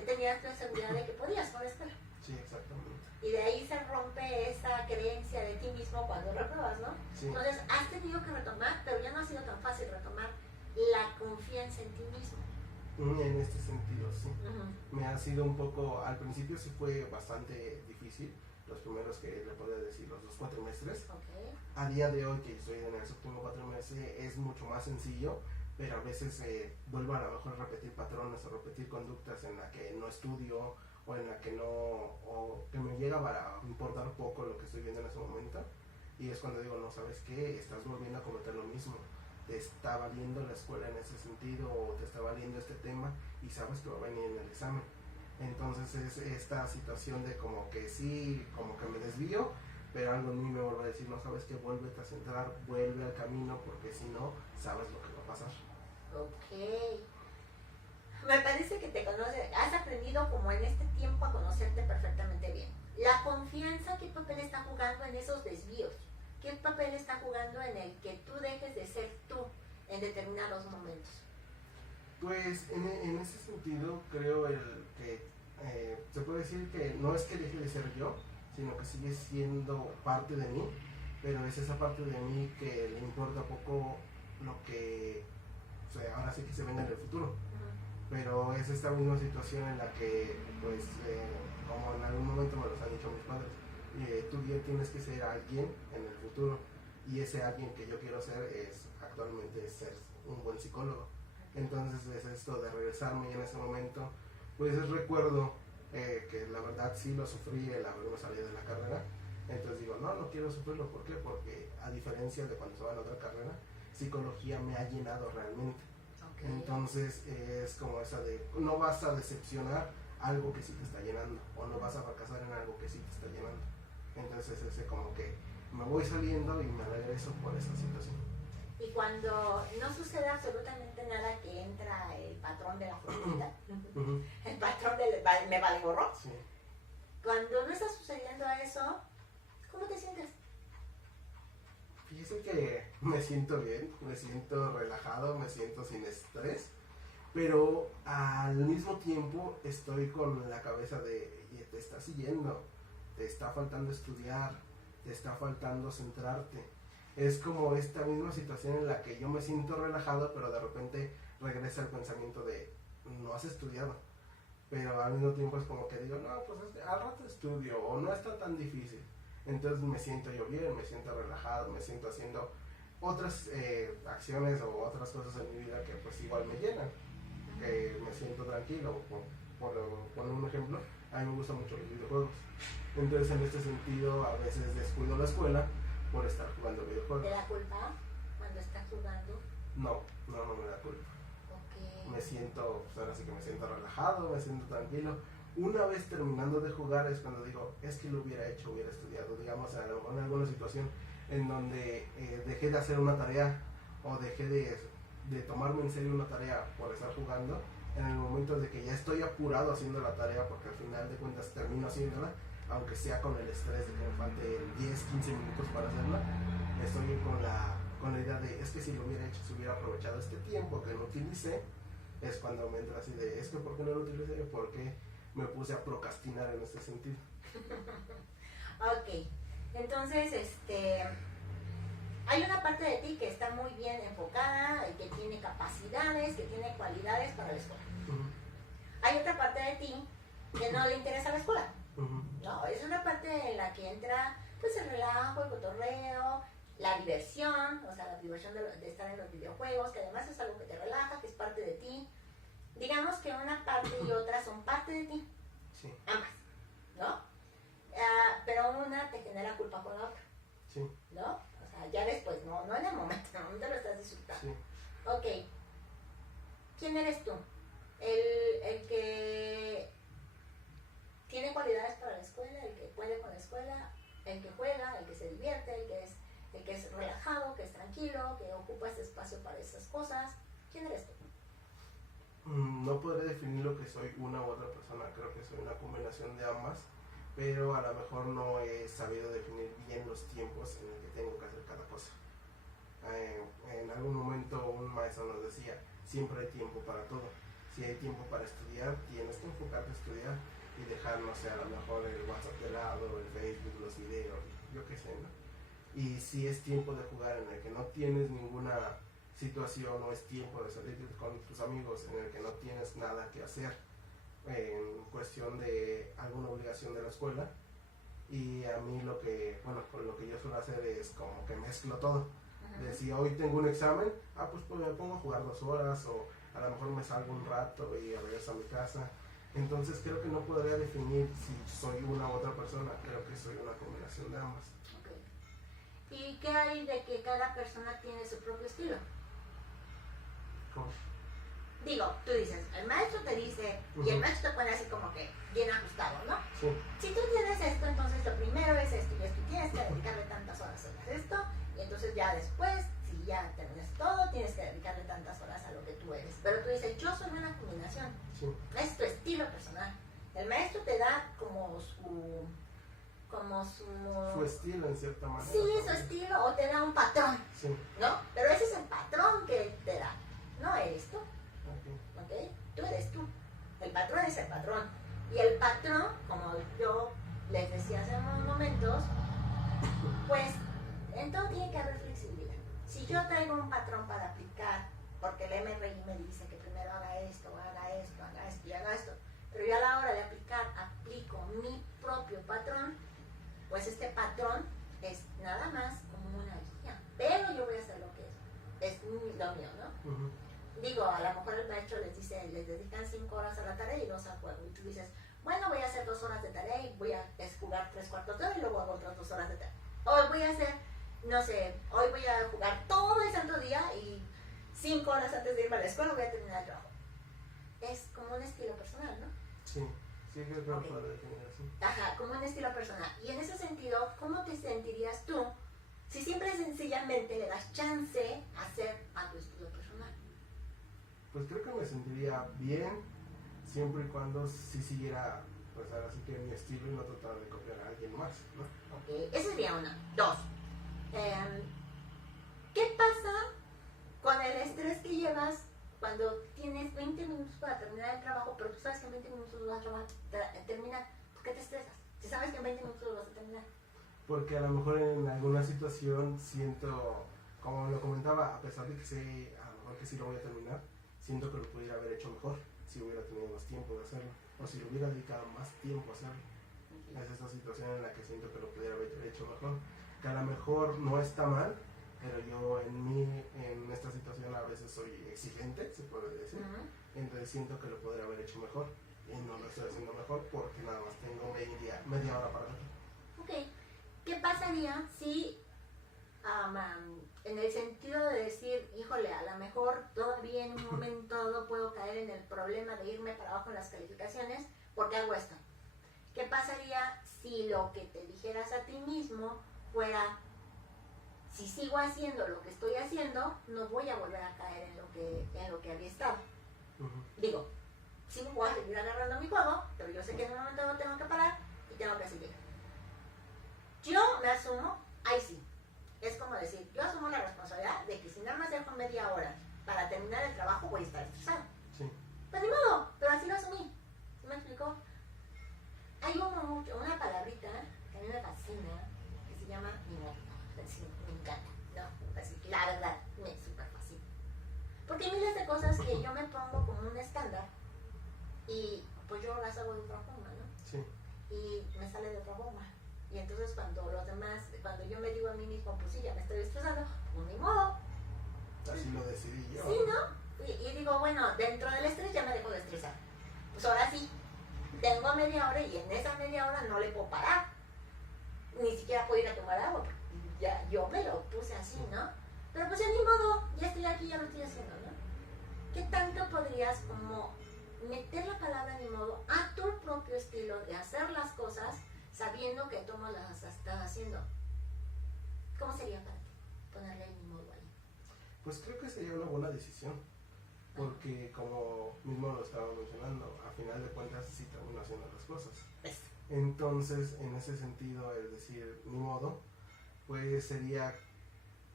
tenías la seguridad de que podías con la escuela. Sí, exactamente. Y de ahí se rompe esa creencia de ti mismo cuando repruebas, ¿no? Sí. Entonces has tenido que retomar, pero ya no ha sido tan fácil retomar la confianza en ti mismo. En este sentido, sí. Uh-huh. Me ha sido un poco, al principio sí fue bastante difícil, los primeros que le podría decir, los 2 cuatrimestres. Okay. A día de hoy, que estoy en el séptimo cuatrimestre, es mucho más sencillo, pero a veces vuelvo a lo mejor a repetir patrones o repetir conductas en la que no estudio o en la que no, o que me llega a importar poco lo que estoy viendo en ese momento, y es cuando digo, no, ¿sabes qué? Estás volviendo a cometer lo mismo. Te está valiendo la escuela en ese sentido, o te está valiendo este tema y sabes que va a venir en el examen. Entonces es esta situación de como que sí, como que me desvío, pero algo en mí me vuelve a decir, no, sabes que vuélvete a centrar, vuelve al camino, porque si no, sabes lo que va a pasar. Ok. Me parece que te conoces, has aprendido como en este tiempo a conocerte perfectamente bien. La confianza, ¿qué papel está jugando en esos desvíos? ¿Qué papel está jugando en el que tú dejes de ser tú en determinados momentos? Pues en ese sentido creo que se puede decir que no es que deje de ser yo, sino que sigue siendo parte de mí, pero es esa parte de mí que le importa poco lo que, o sea, ahora sí que se venga en el futuro. Pero es esta misma situación en la que, pues, como en algún momento me los han dicho mis padres, tú bien tienes que ser alguien en el futuro, y ese alguien que yo quiero ser es actualmente ser un buen psicólogo. Entonces es esto de regresarme, y en ese momento pues recuerdo que la verdad sí lo sufrí el haberme salido de la carrera. Entonces digo, no quiero sufrirlo. ¿Por qué? Porque a diferencia de cuando estaba en otra carrera, psicología me ha llenado realmente. Okay. Entonces es como esa de, no vas a decepcionar algo que sí te está llenando, o no vas a fracasar en algo que sí te está llenando. Entonces ese como que me voy saliendo y me regreso por esa situación. Y cuando no sucede absolutamente nada, que entra el patrón de la formita, el patrón del me vale gorro, sí. Cuando no está sucediendo eso, ¿cómo te sientes? Fíjese que me siento bien, me siento relajado, me siento sin estrés, pero al mismo tiempo estoy con la cabeza de, te está siguiendo, te está faltando estudiar, te está faltando centrarte. Es como esta misma situación en la que yo me siento relajado, pero de repente regresa el pensamiento de, no has estudiado. Pero al mismo tiempo es como que digo, no, pues al rato estudio, o no está tan difícil. Entonces me siento yo bien, me siento relajado, me siento haciendo otras acciones o otras cosas en mi vida que pues igual me llenan, que me siento tranquilo. Por poner un ejemplo, a mí me gustan mucho los videojuegos. Entonces en este sentido a veces descuido la escuela por estar jugando videojuegos. ¿Te da culpa cuando estás jugando? No me da culpa. Okay. Me siento, pues ahora sí que me siento relajado, me siento tranquilo. Una vez terminando de jugar es cuando digo, es que lo hubiera hecho, hubiera estudiado, digamos, en alguna situación en donde dejé de hacer una tarea, o dejé de tomarme en serio una tarea por estar jugando. En el momento de que ya estoy apurado haciendo la tarea, porque al final de cuentas termino haciéndola, aunque sea con el estrés de que me falte 10, 15 minutos para hacerla, estoy con la idea de, es que si lo hubiera hecho, si hubiera aprovechado este tiempo que no utilicé, es cuando me entra así de, es que ¿por qué no lo utilicé? Porque me puse a procrastinar en este sentido. Ok, entonces hay una parte de ti que está muy bien enfocada, que tiene capacidades, que tiene cualidades para la escuela. Hay otra parte de ti que no le interesa la escuela. No, es una parte en la que entra pues el relajo, el cotorreo, la diversión, o sea, la diversión de estar en los videojuegos, que además es algo que te relaja, que es parte de ti. Digamos que una parte y otra son parte de ti, sí. Ambas, ¿no? Pero una te genera culpa con la otra, sí. ¿no? O sea, ya después, no en el momento lo estás disfrutando. Sí. Ok. ¿quién eres tú? El que tiene cualidades para la escuela, el que puede con la escuela, el que juega, el que se divierte, el que es relajado, que es tranquilo, que ocupa este espacio para esas cosas. ¿Quién eres tú? No podré definir lo que soy una u otra persona, creo que soy una combinación de ambas, pero a lo mejor no he sabido definir bien los tiempos en el que tengo que hacer cada cosa. En algún momento un maestro nos decía, siempre hay tiempo para todo. Si hay tiempo para estudiar, tienes que enfocarte a estudiar y dejar, no sé, a lo mejor el WhatsApp de lado, el Facebook, los videos, yo qué sé, ¿no? Y si es tiempo de jugar en el que no tienes ninguna situación o es tiempo de salir con tus amigos en el que no tienes nada que hacer en cuestión de alguna obligación de la escuela, y a mí lo que yo suelo hacer es como que mezclo todo. De si hoy tengo un examen, pues me pongo a jugar 2 horas, o a lo mejor me salgo un rato y regreso a mi casa. Entonces creo que no podría definir si soy una u otra persona, creo que soy una combinación de ambas. Okay. ¿Y qué hay de que cada persona tiene su propio estilo? ¿Cómo? Digo, tú dices, el maestro te dice, y el maestro te pone así como que bien ajustado, ¿no? Sí. Si tú tienes esto, entonces lo primero es esto y esto, y tienes que dedicarle tantas horas a esto, y entonces ya después, si ya terminas todo, tienes que dedicarle tantas horas a lo que tú eres. Pero tú dices, yo soy una combinación, Sí. es tu estilo personal. El maestro te da como su estilo en cierta manera. Sí, su también. estilo, o te da un patrón, Sí. ¿no? Pero ese es el patrón que él te da, no eres tú. Ok. ¿Ok? Tú eres tú. El patrón es el patrón. Y el patrón, como yo les decía hace unos momentos, pues en todo tiene que haber flexibilidad. Si yo traigo un patrón para aplicar, porque el MRI me dice que primero haga esto y haga esto, pero yo a la hora de aplicar aplico mi propio patrón, pues este patrón es nada más como una guía. Pero yo voy a hacer lo que es lo mío, ¿no? Ujú. Digo, a lo mejor el maestro les dice, les dedican 5 horas a la tarea y 2 al juego. Y tú dices, bueno, voy a hacer 2 horas de tarea y voy a jugar 3/4 de hora y luego hago otras 2 horas de tarea. Hoy voy a hacer, no sé, hoy voy a jugar todo el santo día y 5 horas antes de irme a la escuela voy a terminar el trabajo. Es como un estilo personal, ¿no? Sí, creo que Ok. lo puedo definir así. Ajá, como un estilo personal. Y en ese sentido, ¿cómo te sentirías tú si siempre sencillamente le das chance a hacer a tu estilo personal? Pues creo que me sentiría bien siempre y cuando sí siguiera, pues ahora sí que mi estilo y no tratar de copiar a alguien más, ¿no? Ok, esa sería una. 2. ¿Qué pasa con el estrés que llevas cuando tienes 20 minutos para terminar el trabajo, pero tú sabes que en 20 minutos lo vas a terminar? ¿Por qué te estresas? Si sabes que en 20 minutos lo vas a terminar. Porque a lo mejor en alguna situación siento, como lo comentaba, a pesar de que sé a lo mejor que sí lo voy a terminar, siento que lo pudiera haber hecho mejor si hubiera tenido más tiempo de hacerlo, o si lo hubiera dedicado más tiempo a hacerlo. Es esta situación en la que siento que lo pudiera haber hecho mejor, que a lo mejor no está mal, pero yo en esta situación a veces soy exigente, se puede decir, entonces siento que lo podría haber hecho mejor y no lo estoy haciendo mejor porque nada más tengo media hora para hacerlo. Ok, ¿qué pasaría si en el sentido de decir, híjole, a lo mejor todavía en un momento dado puedo caer en el problema de irme para abajo en las calificaciones porque hago esto? ¿Qué pasaría si lo que te dijeras a ti mismo fuera, si sigo haciendo lo que estoy haciendo, no voy a volver a caer en lo que había estado? Digo, sí voy a seguir agarrando mi juego, pero yo sé que en un momento dado tengo que parar y tengo que seguir. Yo me asumo, ahí sí, es como decir, yo asumo la responsabilidad de que si nada más dejo media hora para terminar el trabajo, voy a estar estresado. Sí. Pues ni modo, pero así lo asumí. ¿Sí me explicó? Hay una palabrita que a mí me fascina, que se llama ni modo. Sí, me encanta, ¿no? Así, la verdad, me súper fascina. Porque hay miles de cosas que yo me pongo como un estándar y pues yo las hago de otra forma, ¿no? Sí. Y me sale de otra forma. Y entonces cuando yo me digo a mí mismo, pues sí, ya me estoy estresando, pues ni modo. Así lo decidí yo. Sí, ¿no? Y digo, bueno, dentro del estrés ya me dejo de estresar. Pues ahora sí, tengo media hora y en esa media hora no le puedo parar. Ni siquiera puedo ir a tomar agua. Ya, yo me lo puse así, ¿no? Pero pues ya ni modo, ya estoy aquí, ya lo estoy haciendo, ¿no? ¿qué tanto podrías como meter la palabra ni modo a tu propio estilo de hacer las cosas sabiendo que tú no las estás haciendo? ¿Cómo sería para ti ponerle el ni modo ahí? Pues creo que sería una buena decisión, porque como mismo lo estaba mencionando, a final de cuentas sí termino haciendo las cosas. Pues, Entonces, en ese sentido, el decir ni modo, pues sería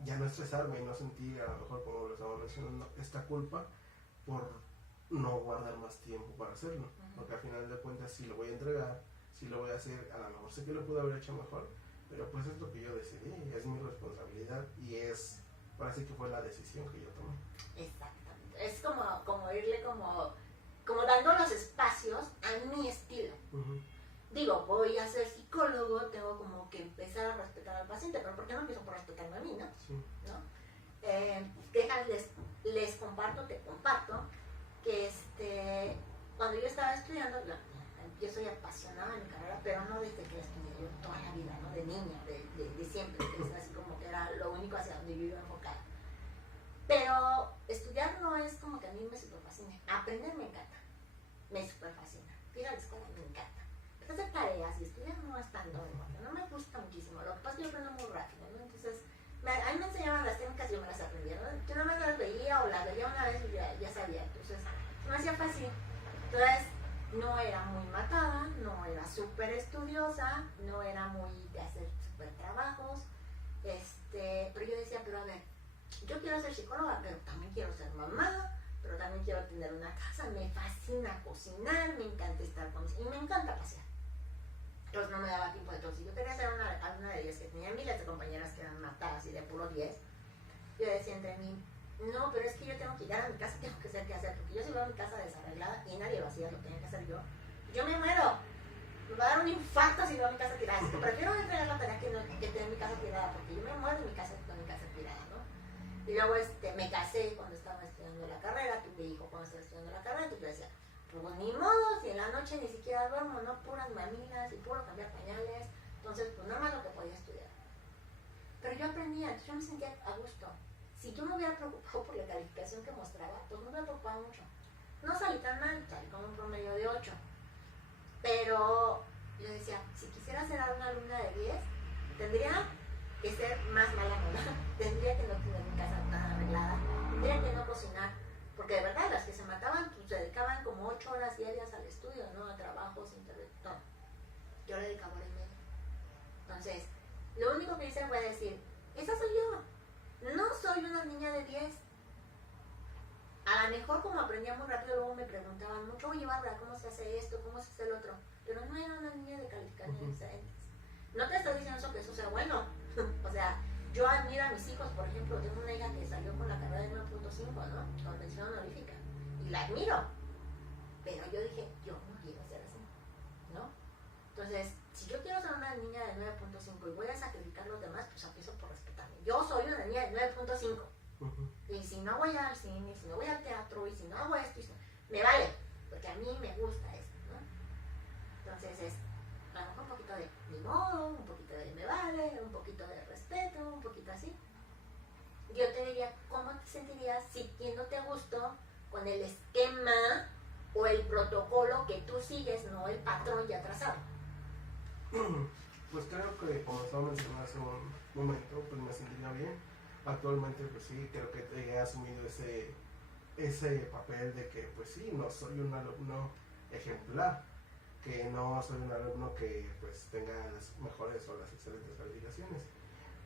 ya no estresarme y no sentir, a lo mejor como lo estaba mencionando, esta culpa por no guardar más tiempo para hacerlo. Porque al final de cuentas, si lo voy a entregar, si lo voy a hacer, a lo mejor sé que lo pude haber hecho mejor, pero pues es lo que yo decidí, es mi responsabilidad y es, parece que fue la decisión que yo tomé. exactamente. Es como irle como dando los espacios a mi estilo. Digo, voy a ser psicólogo, tengo como que empezar a respetar al paciente, pero ¿por qué no empiezo por respetarme a mí, no? Sí. Les comparto, te comparto, que cuando yo estaba estudiando, yo soy apasionada de mi carrera, pero no desde que la estudié, yo toda la vida, ¿no? De niña, de siempre, que es así como que era lo único hacia donde yo iba enfocada. Pero estudiar no es como que a mí me super fascina, aprender me encanta, me super fascina, ir a la escuela me encanta. Hacer tareas y estudiar no es tanto de moda, no me gusta muchísimo, lo que pasa es que yo aprendo muy rápido, ¿no? Entonces, a mí me enseñaban las técnicas y yo me las aprendía, ¿no? Yo nada más las veía o las veía una vez y ya sabía, entonces me hacía fácil. Entonces, no era muy matada, no era súper estudiosa, no era muy de hacer súper trabajos, pero yo decía, pero a ver, yo quiero ser psicóloga, pero también quiero ser mamá, pero también quiero tener una casa, me fascina cocinar, me encanta estar con y me encanta pasear. Entonces no me daba tiempo de todo. Si yo quería ser alguna de ellas que tenía miles de compañeras que eran matadas y de puro 10, yo decía entre mí, no, pero es que yo tengo que llegar a mi casa, tengo que saber qué hacer, porque yo si veo a mi casa desarreglada y nadie lo hacía, lo tenía que hacer yo me muero. Me va a dar un infarto si veo a mi casa tirada. Así que prefiero entregar la tarea que tener mi casa tirada, porque yo me muero en mi casa con mi casa tirada, ¿no? Y luego me casé cuando estaba estudiando la carrera, tuve hijo cuando estaba estudiando la carrera, entonces yo decía, pues ni modo, si en la noche ni siquiera duermo, ¿no? Puras mamilas y puro cambiar pañales, entonces pues nada más lo que podía estudiar. Pero yo aprendía, entonces yo me sentía a gusto. Si yo me hubiera preocupado por la calificación que mostraba, pues me hubiera preocupado mucho. No salí tan mal, salí con un promedio de 8. Pero yo decía, si quisiera ser una alumna de 10, tendría que ser más mala nota, tendría que no tener mi casa tan arreglada, tendría que no cocinar, porque de verdad las que se mataban pues, se dedicaban como 8 horas diarias al estudio, ¿no? A trabajos, no. Yo le dedicaba hora y media. Entonces, lo único que hice fue decir, esa soy yo, no soy una niña de 10. A lo mejor como aprendía muy rápido, luego me preguntaban mucho, oye Bárbara, ¿cómo se hace esto? ¿Cómo se hace el otro? Pero no era una niña de calificaciones diferentes. No te estoy diciendo eso que eso sea bueno. O sea, yo admiro a mis hijos, por ejemplo, tengo una hija que salió con la carrera de 9.5, ¿no? Con mención honorífica. Y la admiro. Pero yo dije, yo no quiero ser así, ¿no? Entonces, si yo quiero ser una niña de 9.5 y voy a sacrificar los demás, pues empiezo por respetarme. Yo soy una niña de 9.5. Y si no voy al cine, si no voy al teatro, y si no hago esto, me vale, porque a mí me gusta esto, ¿no? Entonces es, a lo mejor un poquito de mi modo, un poquito de me vale, un poquito de respeto, un poquito así. Yo te diría, ¿cómo te sentirías sintiéndote a gusto con el esquema o el protocolo que tú sigues, no el patrón ya trazado? Pues creo que, como estaba mencionando hace un momento, pues me sentiría bien. Actualmente, pues sí, creo que he asumido ese papel de que, pues sí, no soy un alumno ejemplar, que no soy un alumno que pues tenga las mejores o las excelentes calificaciones,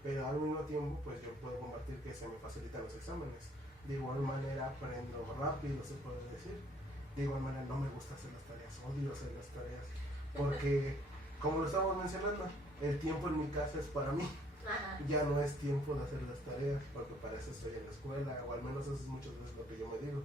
pero al mismo tiempo, pues yo puedo compartir que se me facilitan los exámenes. De igual manera aprendo rápido, se puede decir. De igual manera no me gusta hacer las tareas, odio hacer las tareas, porque como lo estamos mencionando, el tiempo en mi casa es para mí. Ajá. Ya no es tiempo de hacer las tareas, porque para eso estoy en la escuela, o al menos eso es muchas veces lo que yo me digo.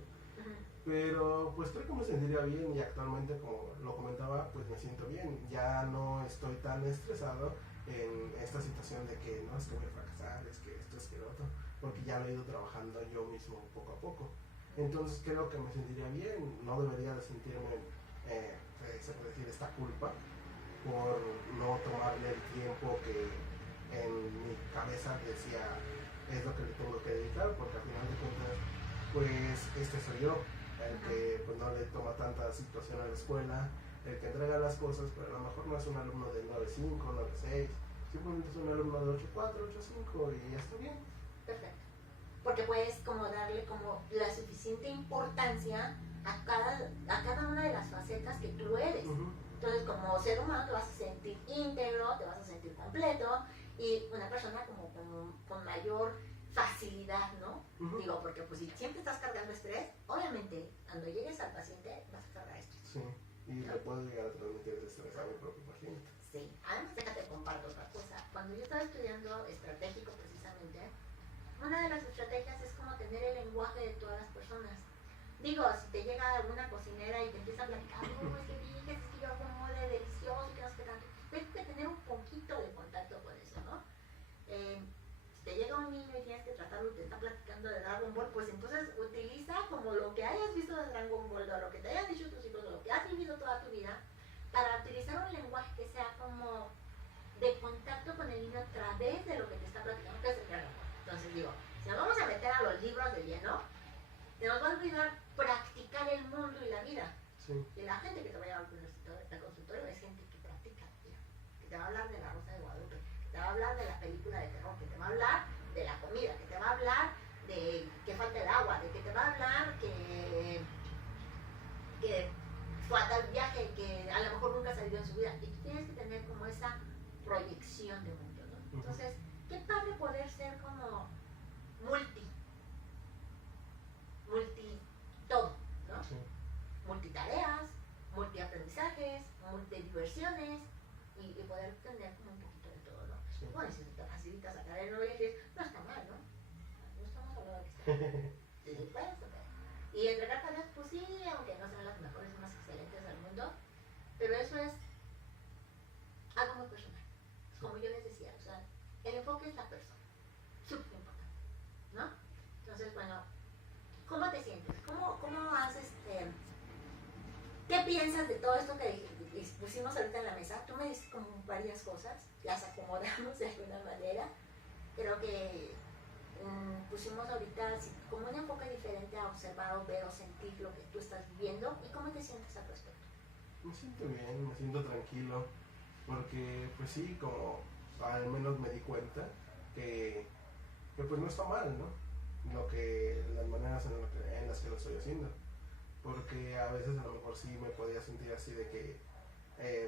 Pero pues creo que me sentiría bien y actualmente, como lo comentaba, pues me siento bien. Ya no estoy tan estresado en esta situación de que no, es que voy a fracasar, es que esto, es que lo otro, porque ya lo he ido trabajando yo mismo poco a poco. Entonces creo que me sentiría bien, no debería de sentirme, se puede decir, esta culpa por no tomarle el tiempo que en mi cabeza decía es lo que le tengo que dedicar, porque al final de cuentas pues este soy yo, el que pues no le toma tanta situación a la escuela, el que entrega las cosas, pero a lo mejor no es un alumno de 9.5, 9.6, simplemente es un alumno de 8.4, 8.5 y ya está bien. Perfecto. Porque puedes como darle como la suficiente importancia a cada una de las facetas que tú eres. Entonces, como ser humano te vas a sentir íntegro, te vas a sentir completo y una persona como con mayor facilidad, ¿no? Digo, porque pues si siempre estás cargando estrés, obviamente cuando llegues al paciente vas a cargar estrés. Sí, y le puedo llegar a transmitir ese estrés a mi propio paciente. Sí, además déjate comparto otra cosa. Cuando yo estaba estudiando estratégico precisamente, una de las estrategias es como tener el lenguaje de todas las personas. Digo, si te llega alguna cocinera y te empieza a platicar, no, es que dije, es que yo hago un mole delicioso y que no sé qué tanto. Tienes que tener un poquito de contacto con eso, ¿no? Si te llega un niño y tienes que tratarlo y te está platicando de Dragon Ball, pues entonces utiliza como lo que hayas visto de Dragon Ball, o lo que te hayan dicho tus hijos, o lo que has vivido toda tu vida, para utilizar un lenguaje que sea como de contacto con el niño a través de lo que te está platicando, que es el Dragon Ball. Entonces digo, si nos vamos a meter a los libros de lleno, se nos va a olvidar practicar el mundo y la vida. Sí. Y la gente que te va a llevar al consultorio es gente que practica, mira, que te va a hablar de la Rosa de Guadalupe, que te va a hablar de la película de terror, que te va a hablar de la comida, que te va a hablar de que falta el agua, de que te va a hablar que fue a tal viaje que a lo mejor nunca salió en su vida. Y tú tienes que tener como esa proyección de mundo, ¿no? Entonces, qué padre poder ser como multi todo, ¿no? Sí. Multitareas, multiaprendizajes, multidiversiones y poder tener como un poquito de todo, ¿no? Sí. Bueno, si te facilita sacar el 9 y 10, no está mal, ¿no? No estamos hablando de que está mal. Sí, puedes sacar. Y entregar tareas, pues sí, aunque no sean las mejores y más excelentes del mundo, pero eso es algo muy personal. Como yo les decía, o sea, el enfoque es la persona. Súper importante, ¿no? Entonces, bueno, ¿cómo te sientes? ¿Cómo haces? ¿Qué piensas de todo esto que pusimos ahorita en la mesa? Tú me dices como varias cosas, las acomodamos de alguna manera. Creo que pusimos ahorita como un enfoque diferente a observar o ver o sentir lo que tú estás viviendo y cómo te sientes al respecto. Me siento bien, me siento tranquilo, porque pues sí, como al menos me di cuenta que pues no está mal, ¿no? Las maneras en las que lo estoy haciendo, porque a veces a lo mejor sí me podía sentir así de que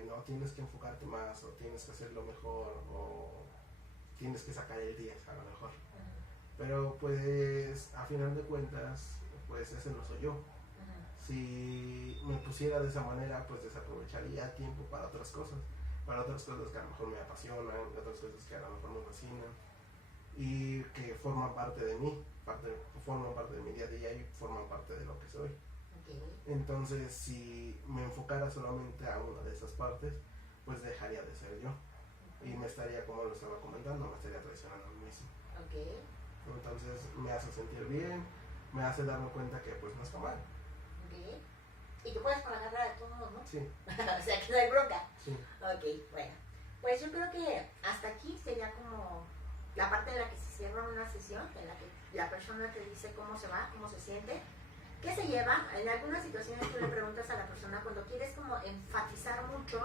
no, tienes que enfocarte más, o tienes que hacerlo mejor, o tienes que sacar el 10 a lo mejor, pero pues a final de cuentas pues ese no soy yo. Si me pusiera de esa manera, pues desaprovecharía tiempo para otras cosas que a lo mejor me apasionan, otras cosas que a lo mejor me fascinan y que forman parte de mí, forman parte de mi día a día y forman parte de lo que soy. Entonces, si me enfocara solamente a una de esas partes, pues dejaría de ser yo y me estaría, como lo estaba comentando, me estaría traicionando a mí mismo. Entonces me hace sentir bien, me hace darme cuenta que pues no está mal. Y tú puedes con la carrera de todos modos, ¿no? Sí. O sea, que no hay bronca. Sí. Ok, bueno. Pues yo creo que hasta aquí sería como la parte en la que se cierra una sesión, en la que la persona te dice cómo se va, cómo se siente, qué se lleva. En algunas situaciones tú le preguntas a la persona cuando quieres como enfatizar mucho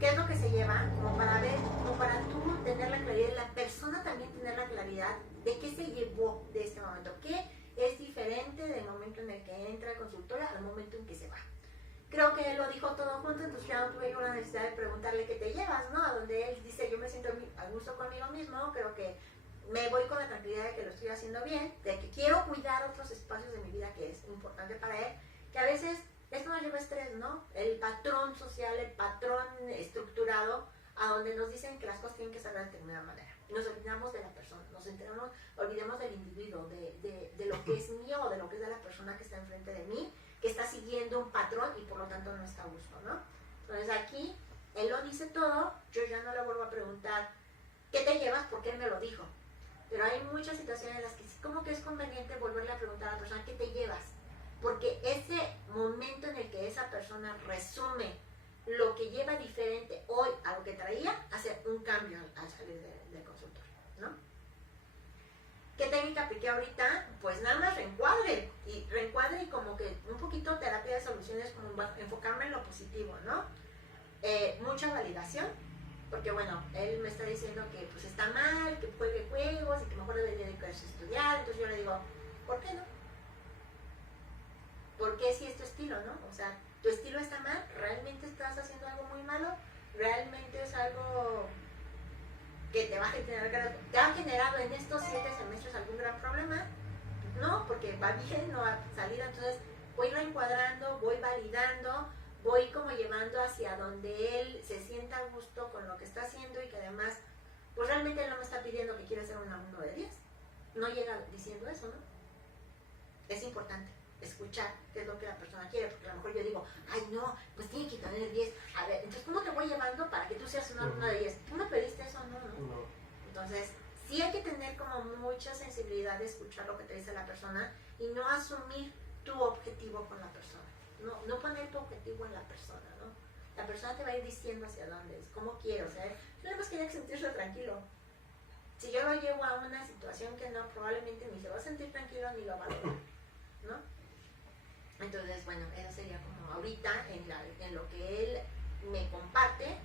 qué es lo que se lleva, como para ver, como para tú tener la claridad y la persona también tener la claridad de qué se llevó de este momento, qué es diferente del momento en el que entra al consultorio al momento en que se va. Creo que él lo dijo todo junto, entonces ya no tuve yo la necesidad de preguntarle qué te llevas, ¿no? A donde él dice, yo me siento a gusto conmigo mismo, creo que me voy con la tranquilidad de que lo estoy haciendo bien, de que quiero cuidar otros espacios de mi vida que es importante para él, que a veces esto nos lleva estrés, ¿no? El patrón social, el patrón estructurado, a donde nos dicen que las cosas tienen que ser de determinada manera. Nos olvidamos de la persona, olvidemos del individuo, de lo que es mío o de lo que es de la persona que está enfrente de mí, que está siguiendo un patrón y por lo tanto no está a gusto, ¿no? Entonces aquí, él lo dice todo, yo ya no le vuelvo a preguntar ¿qué te llevas? Porque él me lo dijo. Pero hay muchas situaciones en las que sí como que es conveniente volverle a preguntar a la persona ¿qué te llevas? Porque ese momento en el que esa persona resume lo que lleva diferente hoy a lo que traía, hace un cambio al salir del consultorio, ¿no? ¿Qué técnica apliqué ahorita? Pues nada más reencuadre y como que un poquito terapia de soluciones, como enfocarme en lo positivo, ¿no? Mucha validación, porque bueno, él me está diciendo que pues está mal, que juegue juegos y que mejor debería dedicarse a estudiar, entonces yo le digo, ¿por qué no? ¿Por qué si es tu estilo, no? O sea, tu estilo está mal, ¿realmente estás haciendo algo muy malo? ¿Realmente es algo que te ha generado en estos 7 semestres algún gran problema? No, porque va bien, no ha salido, entonces voy reencuadrando, voy validando, voy como llevando hacia donde él se sienta a gusto con lo que está haciendo y que además, pues realmente él no me está pidiendo que quiera hacer un alumno de 10. No llega diciendo eso, ¿no? Es importante escuchar qué es lo que la persona quiere, porque a lo mejor yo digo, ay no, pues tiene que tener 10. A ver, entonces ¿cómo te voy llevando para que tú seas un alumno de 10? ¿Tú me pediste eso? No. Entonces, sí hay que tener como mucha sensibilidad de escuchar lo que te dice la persona y no asumir tu objetivo con la persona. No poner tu objetivo en la persona, ¿no? La persona te va a ir diciendo hacia dónde es, cómo quiere, o sea, yo nada más quería sentirse tranquilo. Si yo lo llevo a una situación que no, probablemente ni se va a sentir tranquilo ni lo va a lograr, ¿no? Entonces, bueno, eso sería como ahorita en lo que él me comparte,